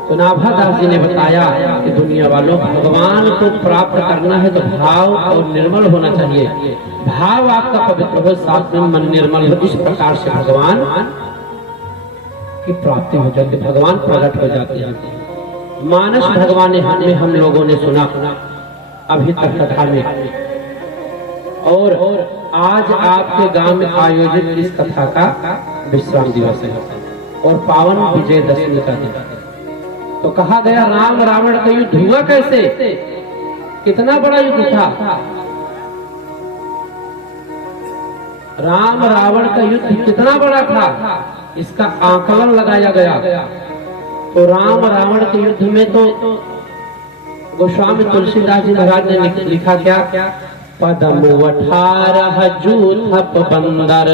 तो नाभादास जी ने बताया कि दुनिया वालों, भगवान को प्राप्त करना है तो भाव और निर्मल होना चाहिए। भाव आपका पवित्र हो, साथ में मन निर्मल हो, इस प्रकार से भगवान की प्राप्ति हो जाती, भगवान प्रकट हो जाते हैं। मानस भगवान ने हम लोगों ने सुना अभी तक कथा में, और आज आपके गांव में आयोजित इस कथा का विश्राम दिवस है और पावन विजयदशमी का दिन। तो कहा गया, राम रावण का युद्ध हुआ कैसे, कितना बड़ा युद्ध था। राम रावण का युद्ध कितना बड़ा था, इसका आकलन लगाया गया। तो राम रावण के युद्ध में तो गोस्वामी तुलसीदास जी महाराज ने लिखा क्या, पदम 18 जूथप बंदर।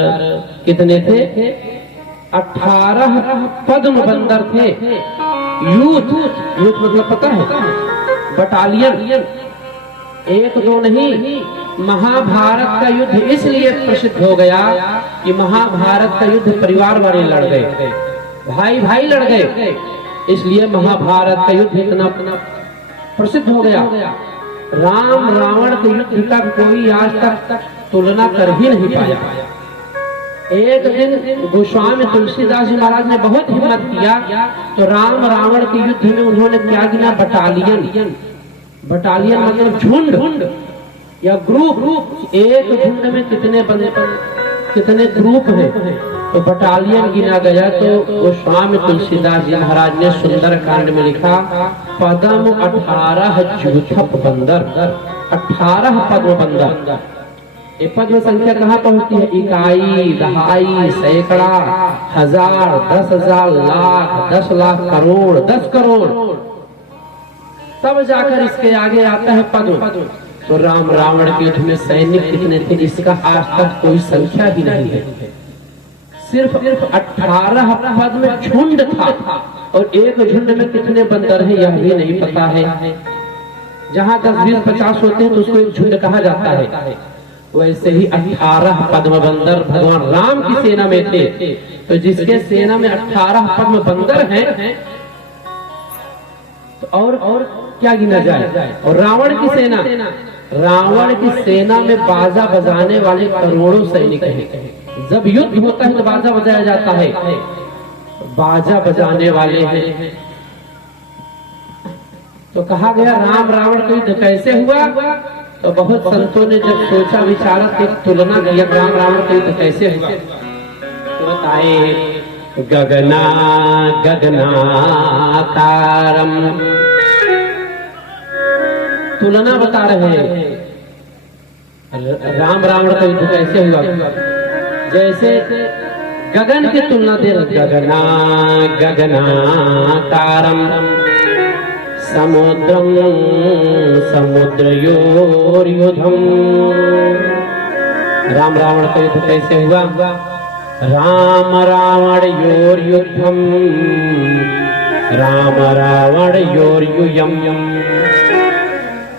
कितने थे? 18 पद्म बंदर थे। यूथ मतलब पता है, बटालियन, एक दो नहीं। महाभारत का युद्ध इसलिए प्रसिद्ध हो गया कि महाभारत का युद्ध परिवार वाले लड़ गए, भाई भाई लड़ गए, इसलिए महाभारत का युद्ध इतना प्रसिद्ध हो गया। राम रावण के युद्ध का कोई आज तक तुलना कर ही नहीं पाया। एक दिन गोस्वामी तुलसीदास जी महाराज ने बहुत हिम्मत किया, तो राम रावण के युद्ध में उन्होंने क्या गिना? बटालियन। बटालियन मतलब झुंड या ग्रुप। एक झुंड में कितने ग्रुप हैं, तो बटालियन गिना गया। तो गोस्वामी तुलसीदास जी महाराज ने सुंदर कांड में लिखा, पद्म 18 जूथप बंदर। 18 पद्म बंदर। ये पद्म संख्या कहाँ पहुंचती है? इकाई, दहाई, सैकड़ा, हजार, 10,000, लाख, 10 लाख, करोड़, 10 करोड़, तब जाकर इसके आगे आता है पद्म। तो राम रावण के युद्ध में सैनिक कितने थे इसका आज तक कोई संख्या ही नहीं है। सिर्फ 18 पद में झुंड था, और एक झुंड में कितने बंदर हैं यह भी नहीं पता है। जहाँ 10, 20, 50 होते हैं तो उसको एक झुंड कहा जाता है। वैसे ही 18 पद्म बंदर भगवान राम की सेना में थे। तो जिसके सेना में 18 पद्म बंदर हैं, तो और क्या गिना जाए? और रावण की सेना में बाजा बजाने वाले करोड़ों सैनिक हैं। जब युद्ध होता है तो बाजा बजाया जाता है, बाजा बजाने वाले हैं। तो कहा गया राम रावण का युद्ध कैसे हुआ? तो बहुत संतों ने जब सोचा विचारा, एक तुलना किया राम रावण का युद्ध कैसे हुआ। तो बताए, गगना गगनाकारम, तुलना बता रहे हैं राम रावण का युद्ध कैसे हुआ। जैसे गगन की तुलना दे, गगना गगनाकारम समुद्रम समुद्रयोर्युधम। राम रावण का युद्ध कैसे हुआ? राम रावण योर्युद्धम राम रावण योर्युयम।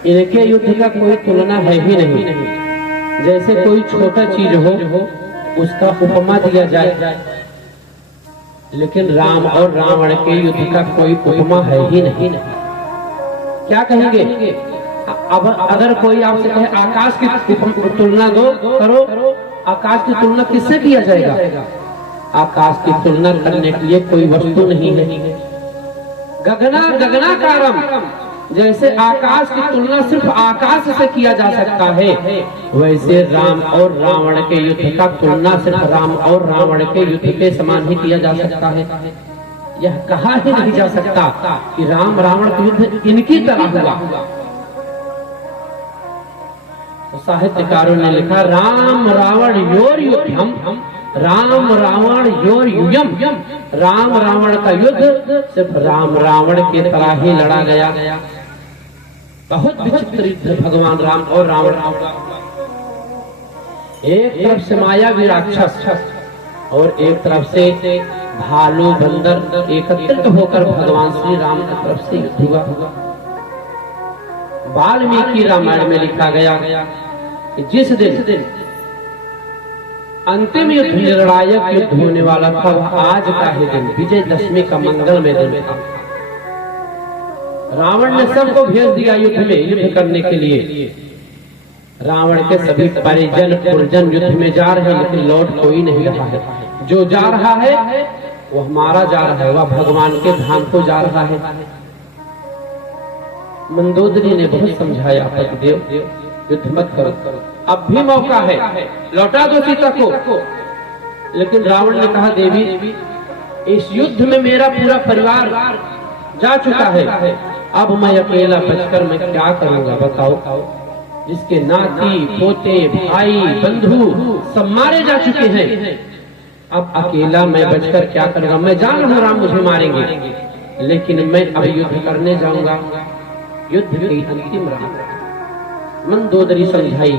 इनके युद्ध का कोई तुलना है ही नहीं। जैसे कोई छोटा चीज हो उसका उपमा दिया जाए, लेकिन राम और रावण के युद्ध का कोई उपमा है ही नहीं। क्या कहेंगे? अब अगर कोई आपसे कहे आकाश की तुलना करो, आकाश की तुलना किससे किया जाएगा? आकाश की तुलना करने के लिए कोई वस्तु नहीं है। गगना गगनाकारम, जैसे आकाश की तुलना सिर्फ आकाश से किया जा सकता है, वैसे राम और रावण के युद्ध का तुलना सिर्फ राम और रावण के युद्ध के समान ही किया जा सकता है। यह कहा ही नहीं जा सकता कि राम रावण का युद्ध इनकी तरह हुआ। तो साहित्यकारों ने लिखा, Ram Ravan your Yuddham Ram Ravan your युयम। Ram Ravan का युद्ध सिर्फ राम रावण के तरह ही लड़ा गया। बहुत विचित्र युद्ध भगवान राम और रावण। एक तरफ से मायावी राक्षस और एक तरफ से भालू बंदर एकत्रित होकर भगवान श्री राम की तरफ से युद्ध हुआ। वाल्मीकि रामायण में लिखा गया कि जिस दिन अंतिम युद्ध निर्णायक युद्ध होने वाला था, वह आज का ही दिन विजयदशमी का मंगलमय दिन था। रावण ने सबको भेज दिया युद्ध में, युद्ध करने के लिए। रावण के सभी परिजन पुरजन युद्ध में जा रहे हैं, लेकिन लौट कोई नहीं रहा है। जो जा रहा है वह मारा जा रहा है, वह भगवान के धाम को जा रहा है। मंदोदरी ने बहुत समझाया, पतिदेव युद्ध मत करो, अब भी मौका है, लौटा दो सीता को। लेकिन रावण ने कहा, देवी इस युद्ध में मेरा पूरा परिवार जा चुका है, अब मैं अकेला बचकर मैं क्या करूंगा बताओ। जिसके नाती पोते भाई बंधु सब मारे जा चुके हैं, अब अकेला मैं बचकर क्या करूंगा। मैं जान रहा हूं राम मुझे मारेंगे, लेकिन मैं अब युद्ध करने जाऊंगा। युद्ध की अंतिम रात मंदोदरी समझाई,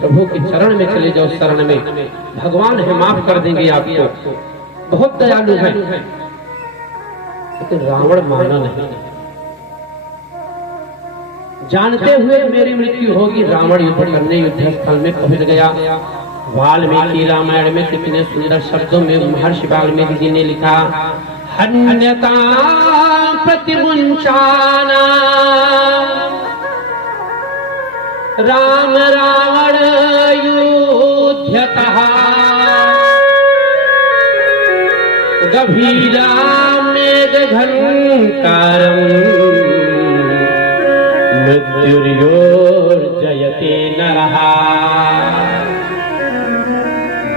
प्रभु के चरण में चले जाओ, शरण में भगवान है, माफ कर देंगे आपको, बहुत दयालु है। लेकिन रावण माना नहीं। जानते हुए मेरी मृत्यु होगी, रावण युद्ध करने युद्ध स्थल में पहुंच गया। वाल्मीकि रामायण में कितने सुंदर शब्दों में महर्षि वाल्मीकि जी ने लिखा, हन्यता प्रतिमुंचाना राम रावण युध्यतः गभीरा मेघ घनकारम मृत्युर्योर्जयते नरः।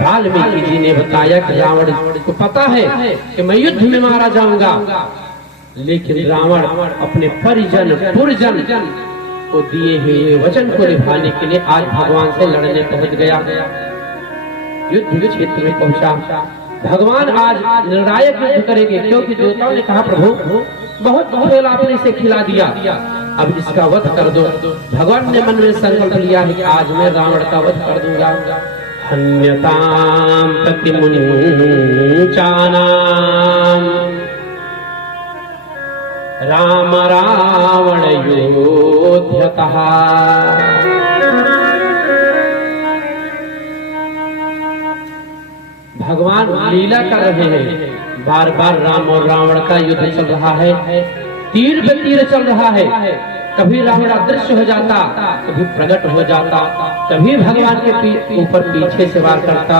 वाल्मीकि जी ने बताया कि रावण को पता है कि मैं युद्ध में मारा जाऊंगा, लेकिन रावण अपने परिजन पुरजन को दिए हुए वचन को निभाने के लिए आज भगवान से लड़ने पहुंच गया, युद्ध क्षेत्र में पहुंचा। भगवान आज निर्णायक युद्ध करेंगे, क्योंकि देवताओं ने कहा प्रभु बहुत खेल आपने इसे खिला दिया, अब इसका वध कर दो। भगवान ने मन में संकल्प लिया है कि आज मैं रावण का वध कर दूंगा। हन्यताम प्रतिमुञ्चानाम राम रावण योध्यतः। भगवान लीला कर रहे हैं, बार बार राम और रावण का युद्ध चल रहा है, तीर पे तीर चल रहा है। कभी रावण अदृश्य हो जाता, कभी प्रकट हो जाता, कभी भगवान के ऊपर पीछे से वार करता,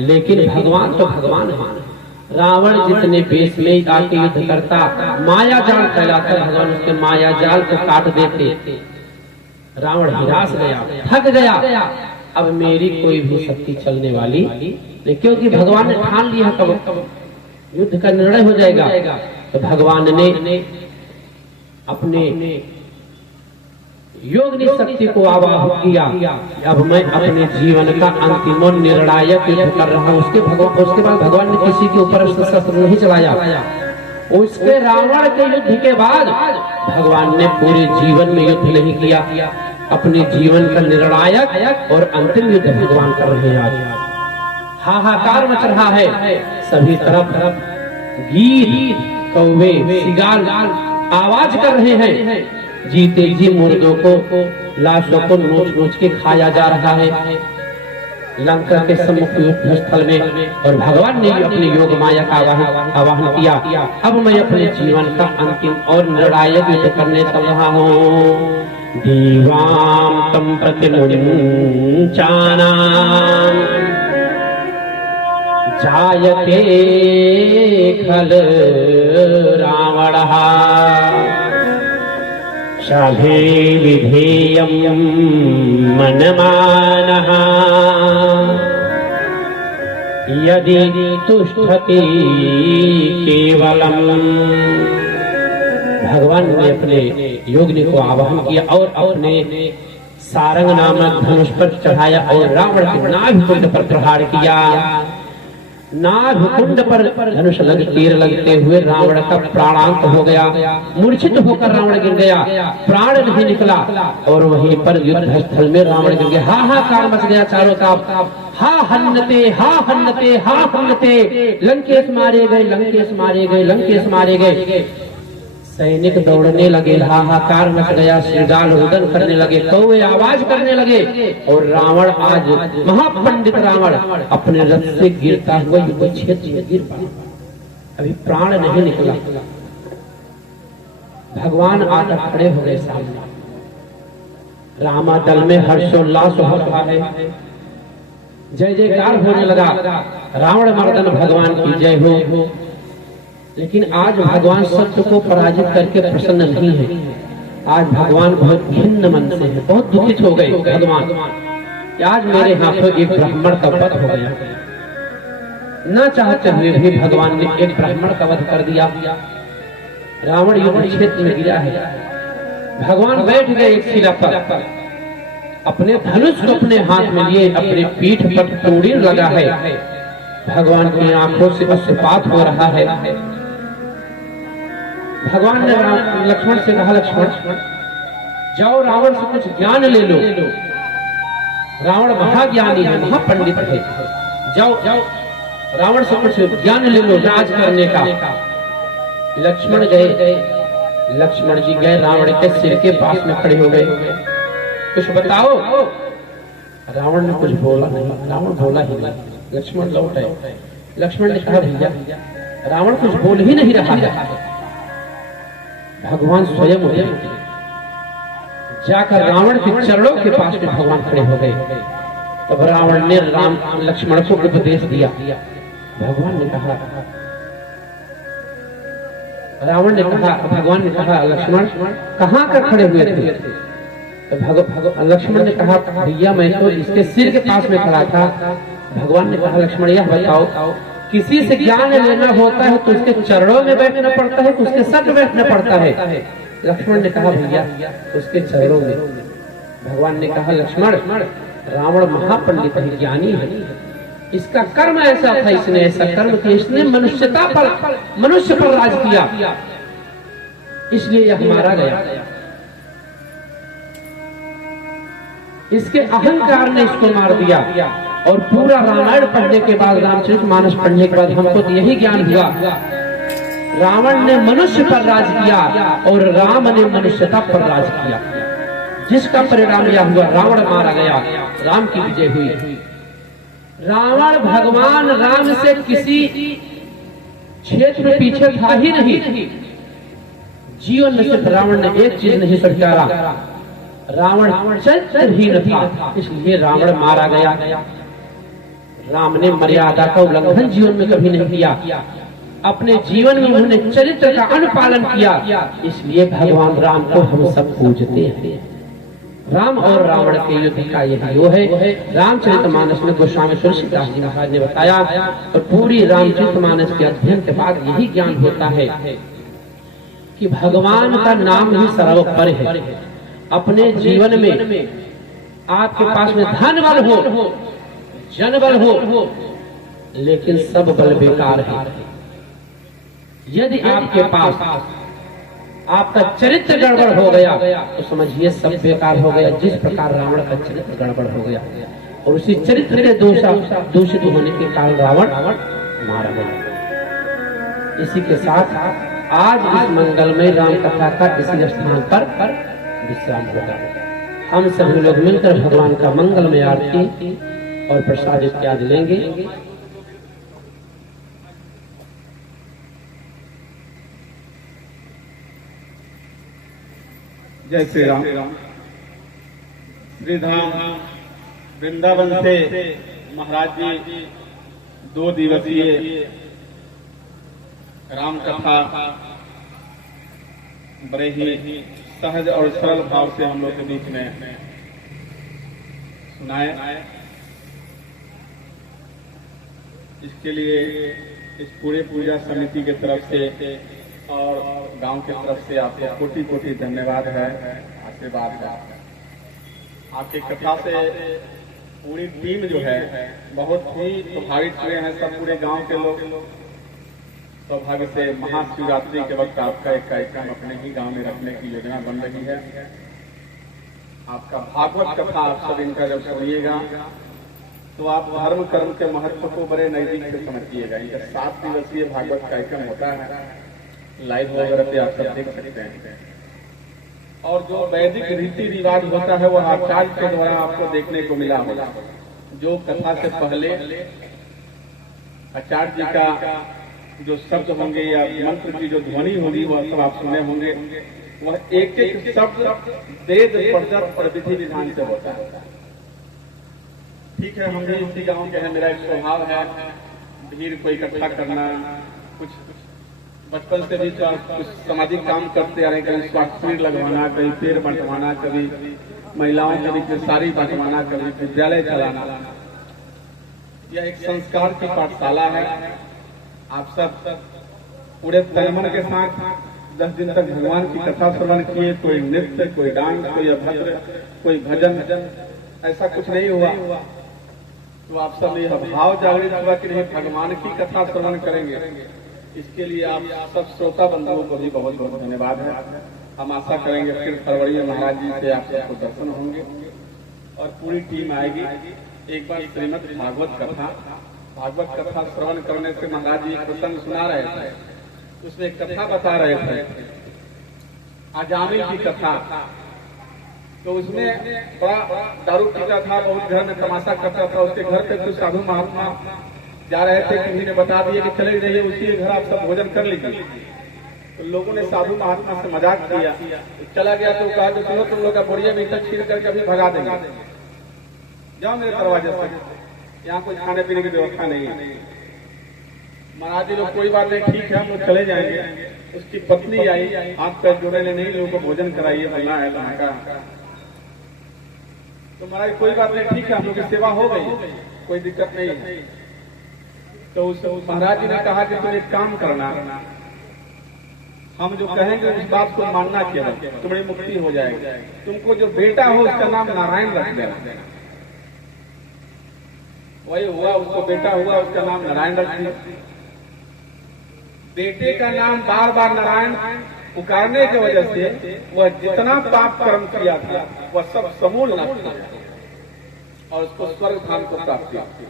लेकिन भगवान तो भगवान है। रावण जितने बेश में आके युद्ध करता, माया जाल कहलाता, भगवान उसके माया जाल को काट देते। रावण हिरास गया, थक गया, अब मेरी कोई भी शक्ति चलने वाली नहीं, क्योंकि भगवान ने ठान लिया कब युद्ध का निर्णय हो जाएगा। तो भगवान ने अपने योगनी शक्ति को आवाहन किया, अब मैं अपने जीवन का अंतिम और निर्णायक युद्ध कर रहा हूँ। उसके बाद भगवान ने किसी के ऊपर शस्त्र नहीं चलाया। उसके रावण के युद्ध के बाद भगवान ने पूरे जीवन में युद्ध नहीं किया, अपने जीवन का निर्णायक और अंतिम युद्ध भगवान कर रहे हैं। आज हाहाकार मच रहा है, सभी तरफ गीत कौवे सिगाल आवाज कर रहे हैं, जीते जी मुर्दों को लाशों को नोच नोच के खाया जा रहा है लंका के सम्मुख युद्ध स्थल में। और भगवान ने अपने योग माया का आवाहन किया, अब मैं अपने जीवन का अंतिम और निर्णायक युद्ध करने चल रहा हूँ। दीवाम तम प्रतिमुञ्चानाम जायते खल रावणः शाभे विधेयं मनमानः यदि तुष्ठति केवलम। भगवान ने अपने योगिनी को आवाहन किया और अपने सारंग नामक धनुष पर चढ़ाया और रावण के नाभिकुंड पर प्रहार किया। नाभिकुंड पर धनुष तीर लगते हुए रावण का प्राणांत हो गया, मूर्छित होकर रावण गिर गया, प्राण नहीं निकला और वहीं पर युद्ध स्थल में रावण गिर गया। हाहाकार मच गया चारों तरफ, हा हन्नते हा हन्नते हा हन्नते, लंकेश मारे गए लंकेश मारे गए लंकेश मारे गए। सैनिक दौड़ने लगे, हाहाकार मच गया, श्रीगाल रुदन करने लगे, कौवे आवाज करने लगे और रावण आज महापंडित रावण अपने रथ से गिरता हुआ युद्ध क्षेत्र में गिर पड़ा, अभी प्राण नहीं निकला। भगवान आकर खड़े हो गए सामने, रामा दल में हर्षोल्लास हो रहा है, जय जयकार होने लगा, रावण मर्दन भगवान की जय हो। लेकिन आज भगवान सत्य को पराजित करके प्रसन्न नहीं है। आज भगवान बहुत खिन्न मन से है, बहुत दुखित हो गए भगवान, आज मेरे हाथों एक ब्राह्मण का वध हो गया। न चाहते हुए भी भगवान ने एक ब्राह्मण का वध कर दिया। रावण युद्ध क्षेत्र में गिरा है, भगवान बैठ गए एक शिला पर, अपने धनुष को अपने हाथ में लिए, अपने पीठ पर तोड़ीर लगा है, भगवान की आंखों से अश्रुपात हो रहा है। भगवान ने लक्ष्मण से कहा, लक्ष्मण जाओ रावण से कुछ ज्ञान ले लो, रावण महाज्ञानी है, महापंडित है, जाओ जाओ रावण से कुछ ज्ञान ले लो राज करने का। लक्ष्मण गए, लक्ष्मण जी गए, रावण के सिर के पास में खड़े हो गए, कुछ बताओ। रावण ने कुछ बोला नहीं, रावण बोला ही नहीं। लक्ष्मण लौट आए, लक्ष्मण ने कहा भैया रावण कुछ बोल ही नहीं रहा है। भगवान स्वयं उठे, जाकर रावण के चरणों के पास में भगवान खड़े हो गए। तब रावण ने राम लक्ष्मण को उपदेश दिया। भगवान ने कहा रावण ने कहा, भगवान ने कहा लक्ष्मण कहाँ कर खड़े हुए थे? तो लक्ष्मण ने कहा भैया मैं तो इसके सिर के पास में खड़ा था। भगवान ने कहा लक्ष्मण यह बताओ किसी से ज्ञान लेना होता है तो उसके चरणों में बैठना पड़ता है तो उसके सट बैठना पड़ता है? लक्ष्मण ने कहा भैया उसके चरणों में। भगवान ने कहा लक्ष्मण रावण महापंडित है, ज्ञानी है, इसका कर्म ऐसा था, इसने ऐसा कर्म किया, इसने मनुष्य पर राज किया, इसलिए यह मारा गया। इसके अहंकार ने इसको मार दिया। और पूरा रामायण पढ़ने के बाद, रामचरितमानस पढ़ने के बाद हमको तो यही ज्ञान हुआ रावण ने मनुष्य पर राज किया और राम ने मनुष्यता पर राज किया, जिसका परिणाम यह हुआ रावण मारा गया, राम की विजय हुई। रावण भगवान राम से किसी क्षेत्र में पीछे था ही नहीं। जीवन में सिर्फ रावण ने एक चीज नहीं स्वीकारा, रावण चरित्रहीन था, इसलिए रावण मारा गया। राम ने मर्यादा का उल्लंघन जीवन में कभी नहीं किया, अपने जीवन में उन्होंने चरित्र का अनुपालन किया, इसलिए भगवान राम को हम सब पूजते हैं। राम और रावण के युद्ध का यही वो है। रामचरितमानस में गोस्वामी तुलसीदास जी महाराज ने बताया और पूरी रामचरितमानस के अध्ययन के बाद यही ज्ञान होता है कि भगवान का नाम ही सर्वोपरि है। अपने जीवन में आपके पास में धन बल हो, जन बल हो, लेकिन सब बल बेकार है। यदि आपके पास आपका चरित्र गड़बड़ हो गया तो समझिए सब बेकार हो गया, जिस प्रकार रावण का चरित्र गड़बड़ हो गया और उसी चरित्र के दूषित होने के कारण रावण मारा गया। इसी के साथ आज इस मंगलमय राम कथा का इसी स्थान पर विश्राम होगा। हम सभी लोग मिलकर भगवान का मंगलमय आरती और प्रसाद इत्यादि लेंगे। जय श्री राम। श्री धाम वृंदावन से महाराज जी 2 दिवसीय राम कथा बड़े ही सहज और सरल भाव से हम लोग के बीच में सुनाए। इसके लिए इस पूरे पूजा समिति की तरफ से और गांव की तरफ से आपको कोटि कोटि धन्यवाद है, आशीर्वाद है। आपकी कथा से पूरी टीम जो है बहुत ही प्रभावित हुए हैं। सब पूरे गांव के लोग सौभाग्य से महाशिवरात्रि के वक्त आपका एक कार्यक्रम अपने ही गांव में रखने की योजना बन रही है। आपका भागवत कथा आप सब इनका जब सुनिएगा तो आप धर्म कर्म के महत्व को बड़े नजदीक से समझिएगा। इनका 7 दिवसीय भागवत कार्यक्रम होता है, लाइव वगैरह पे आप सब देख सकते हैं। और जो वैदिक रीति रिवाज होता है वो आचार्य के द्वारा आपको देखने को मिला होगा। जो कथा से पहले आचार्य जी का जो शब्द होंगे या मंत्र की जो ध्वनि होगी वह सब आप सुने होंगे। वह एक एक शब्द वेद पढ़कर और विधि विधान से होता है। ठीक है, हम भी इसी गांव के हैं। मेरा एक स्वभाव है भीड़ को इकट्ठा करना, कुछ बचपन से भी कुछ सामाजिक काम करते आ रहे, कभी स्वास्थ्य शिविर लगवाना, कभी पेड़ बंटवाना, कभी महिलाओं के बीच में साड़ी बंटवाना, कभी विद्यालय चलाना। यह एक संस्कार की पाठशाला है। आप सब पूरे तनमन के साथ 10 दिन तक भगवान की कथा श्रवण किए। कोई नृत्य, कोई डांस, कोई अभद्र, कोई भजन, ऐसा कुछ नहीं हुआ। तो आप सब यह भाव जागृत हुआ कि नहीं भगवान की कथा श्रवण करेंगे। इसके लिए आप सब श्रोता बंधुओं को भी बहुत बहुत धन्यवाद है। हम आशा करेंगे फिर फरवरी में महाराज जी से आप सबको दर्शन होंगे और पूरी टीम आएगी। एक बार श्रीमद् भागवत कथा श्रवण करने से महाराज जी प्रसंग सुना रहे थे, उसमें कथा बता रहे थे आजामिल की कथा। तो उसमें बड़ा दारू पीता था, बहुत घर में तमाशा करता था। उसके घर पे कुछ साधु महात्मा जा रहे थे, किसी ने बता दिया कि चले जाइए उसी घर आप सब भोजन कर लीजिए। तो लोगों ने साधु महात्मा से मजाक किया, चला गया तो कहा कि सुनो तुम लोग का बोरिया भी तक छीन करके अभी भगा देंगे, जाओ मेरे दरवाजे से, यहाँ कोई खाने पीने की व्यवस्था नहीं है। महाराज जी लोग कोई बात नहीं, ठीक है हम लोग चले जाएंगे। उसकी पत्नी आई, हाथ पैर जोड़े ले, नहीं लोगों को भोजन कराइए, बोलना है वहां का। तो महाराज कोई बात नहीं, ठीक है, हम लोग की सेवा हो गई, कोई दिक्कत नहीं है। तो उस महाराज जी ने कहा कि तुम एक काम करना, हम जो कहेंगे उस बात को मानना, केवल तुम्हारी मुक्ति हो जाएगी। तुमको जो बेटा हो उसका नाम नारायण रख देना। वही हुआ, उसको बेटा हुआ, उसका नाम नारायण रख दिया। बेटे का नाम बार बार नारायण पुकारने की वजह से वह जितना पाप कर्म किया था वह सब समूल नष्ट हो गया और उसको स्वर्ग धाम को प्राप्ति हुई।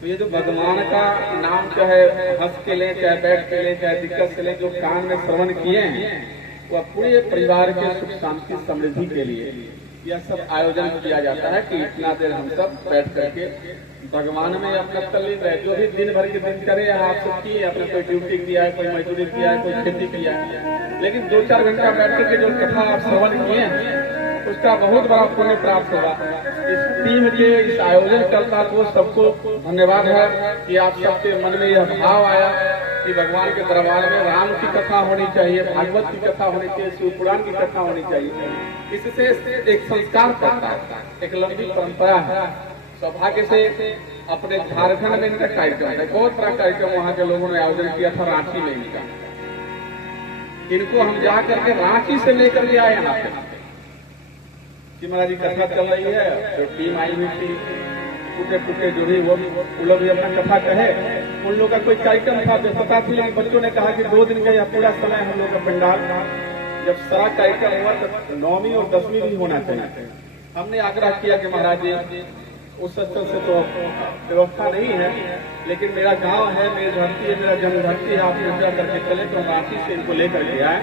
तो ये जो भगवान का नाम चाहे हंस के ले, चाहे बैठ के ले, चाहे दिक्कत से ले, जो कान में श्रवण किए हैं, वह पूरे परिवार के सुख शांति समृद्धि के लिए यह सब आयोजन किया जाता है कि इतना देर हम सब बैठ करके भगवान में अपना तल्लीन रहे। जो भी दिन भर के दिन करे, आप सब किए, अपने कोई ड्यूटी किया है, कोई मजदूरी किया है, कोई खेती किया है, लेकिन 2-4 घंटा बैठ करके जो कथा आप श्रवण किए हैं उसका बहुत बड़ा पुण्य प्राप्त होगा। इस टीम के, इस आयोजन करता को सबको धन्यवाद है कि आप सबके मन में यह भाव आया कि भगवान के दरबार में राम की कथा होनी चाहिए, भागवत की कथा होनी चाहिए, शिव पुराण की कथा होनी चाहिए। इससे एक संस्कार पड़ता है, एक लंबी परंपरा है। सौभाग्य से अपने झारखंड में इनका कार्यक्रम है, बहुत बड़ा कार्यक्रम वहाँ के लोगों ने आयोजन किया था रांची में इनका। इनको हम जा करके रांची से लेकर के आए यहाँ पे कि महाराज जी कथा चल रही है, जो टीम आई हुई थी, टूटे जो भी वो लोग भी अपना कथा कहे। उन लोगों का कोई कार्यक्रम था, व्यस्तता थी, लेकिन बच्चों ने कहा कि 2 दिन का यह पूरा समय हम लोग का पंडाल, जब सारा कार्यक्रम हुआ तो 9वीं और 10वीं भी होना चाहिए। हमने आग्रह किया कि महाराज जी उस स्थल से तो व्यवस्था नहीं है, लेकिन मेरा गांव है, मेरी धरती है, मेरा जन्म धरती है, आप कृपया करके चले। तो रांची से इनको लेकर के आए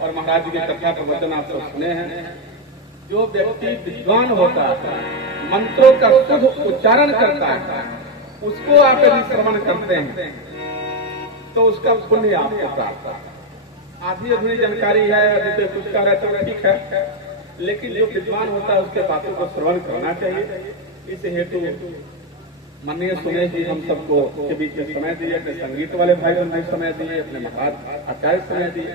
और महाराज जी की कथा प्रवचन आप सब सुने हैं। जो व्यक्ति विद्वान होता है, मंत्रों का शुद्ध उच्चारण करता है, उसको आप यदि श्रवण करते हैं तो उसका पुण्य आपको प्राप्त है। आधी अधूरी जानकारी है, जिसे कुछ कह रहे तो ठीक है, लेकिन जो विद्वान होता है उसके बातों को श्रवण करना चाहिए। इस हेतु माननीय सुने जी हम सबको के बीच में समय दिए, अपने संगीत वाले भाई बहन समय दिए, अपने महाराज आचार्य समय दिए,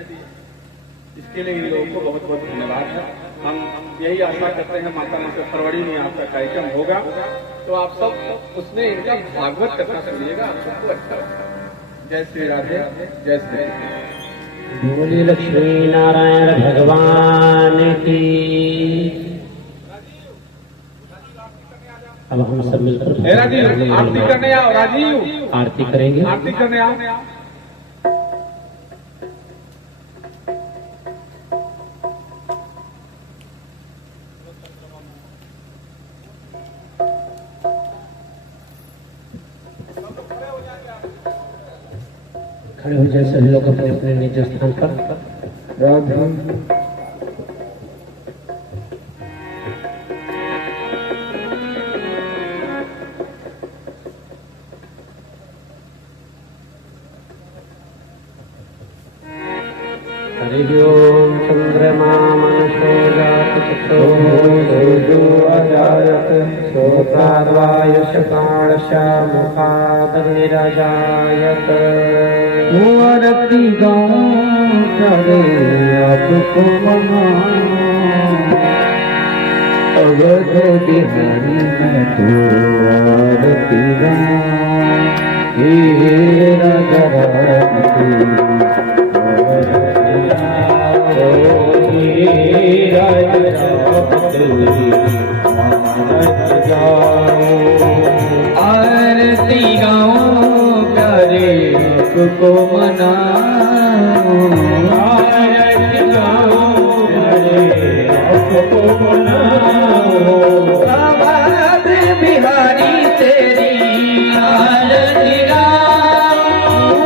इसके लिए इन लोगों को बहुत बहुत धन्यवाद है। हम यही आशा करते हैं माता से फरवरी में आपका कार्यक्रम होगा तो आप सब उसमें इनका भागवत कथा सुनिएगा, आप सबको अच्छा लगेगा। जय श्री राधे, जय श्री राधे। बोलिए लक्ष्मी नारायण भगवान की। अब हम सब मिलकर राजीव आरती करने आओ, राजीव आरती करेंगे। आरती करने आओ। खड़े हो जाए सभी लोग अपने अपने निज स्थान पर। हरि ओम चंद्रमा मनसो जात चित्तो तेजो अजायत श्रोत्राद्वायुषकाणशा मुखादनिरजायत। आरती गाऊं करे आपको मना, अवध बिहारी मैं तो आरती गाऊं, हे राजा आरती गाऊं प्यारे को मना, आरती गाऊं प्यारे को मना। अवध बिहारी तेरी आरती गाऊं,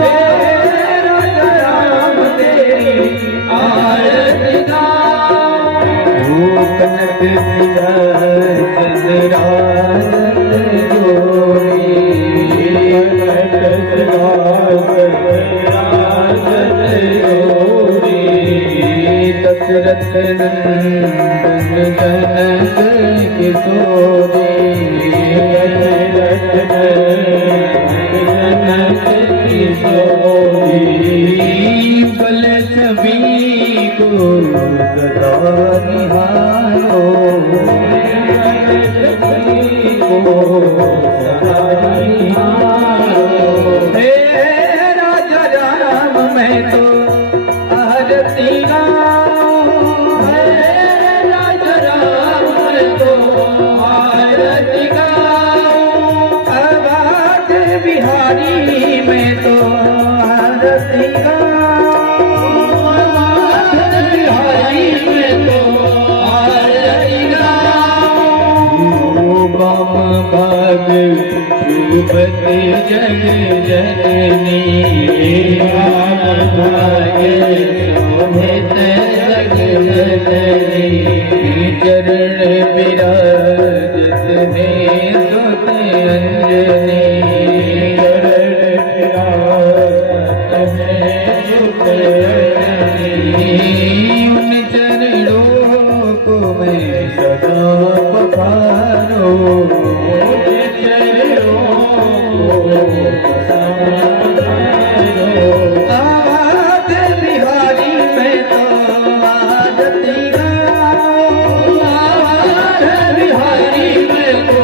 राजा राम तेरी आरती गाऊं। कनक दशरथ नंदन जनक किशोरी, दशरथ नंदन जनक किशोरी। में तो आरती गाऊं, माधव बिहारी में तो आरती गाऊं। बम भाग शुभते जग जननी, बम भाग शोभित जग जननी। चरण विराजत है सुत अंजनी, चरण विराजत है सुत अंजनी। उन चरणों को मैं सदा पखारूं, उन चरणों को सदा पखारूं। आवाज बिहारी में तो आरती गाऊं, आवाज बिहारी में तो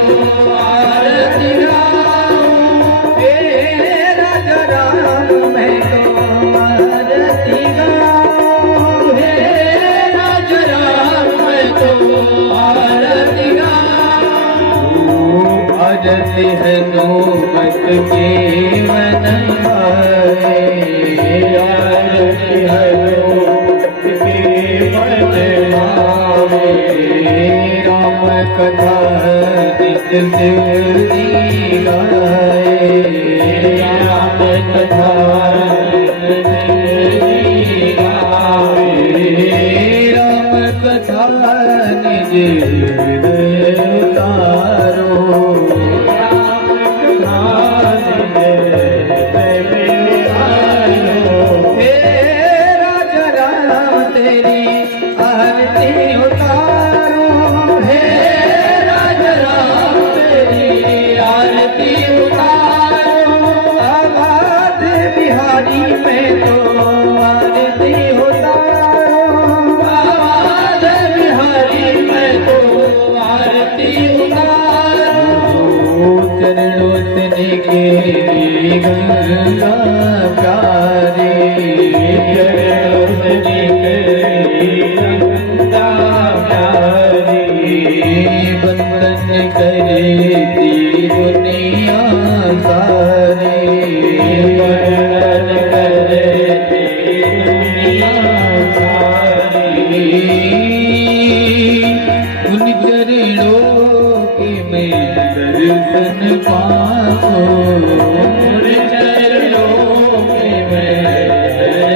आरती गाऊं। हे राजा राम में तो आरती गाऊं, हे राजा राम में तो आरती गाऊं। आरती है नौबत के मन भाए, आरती है नौबत के मन भाए। राम कथा नित्य शिवजी गाए, राम कथा नित्य शिवजी गाए। राम कथा निज हृदय उतारो, राम कथा निज हृदय उतारो। हे राजा राम तेरी आरती उतारो, हे राजा राम तेरी आरती उतारो। आवाज बिहारी में तो आरती उतारो, आवाज बिहारी में तो आरती उतारो। चरणों से निकली गंगा प्यारी, चरणों से निकली गंगा प्यारी। बंदन करती दुनिया सारी, बंदन करती दुनिया सारी। उन चरणों के मैं दर्शन पाऊं, उन चरणों के मैं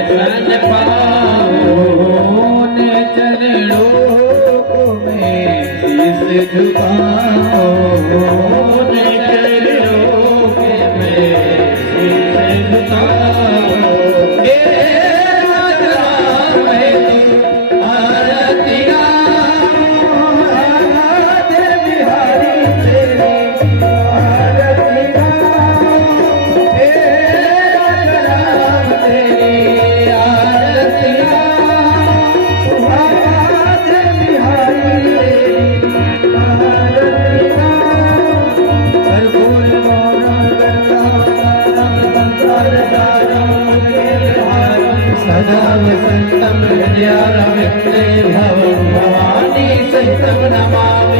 दर्शन पाऊं। उन चरणों को मैं शीश झुकाऊं, उन चरणों के मैं शीश झुकाऊं। हे राजा राम मैं तो आरती गाऊं, आवाज बिहारी तेरी आरती गाऊं। हे राजा राम तेरी आरती गाऊं, आवाज बिहारी तेरी आरती गाऊं। कर्पूर मौनम संसार सारम केलहारम, सदा वसंतम हृदयारविंदे भवं भवानी सहितं नमामि।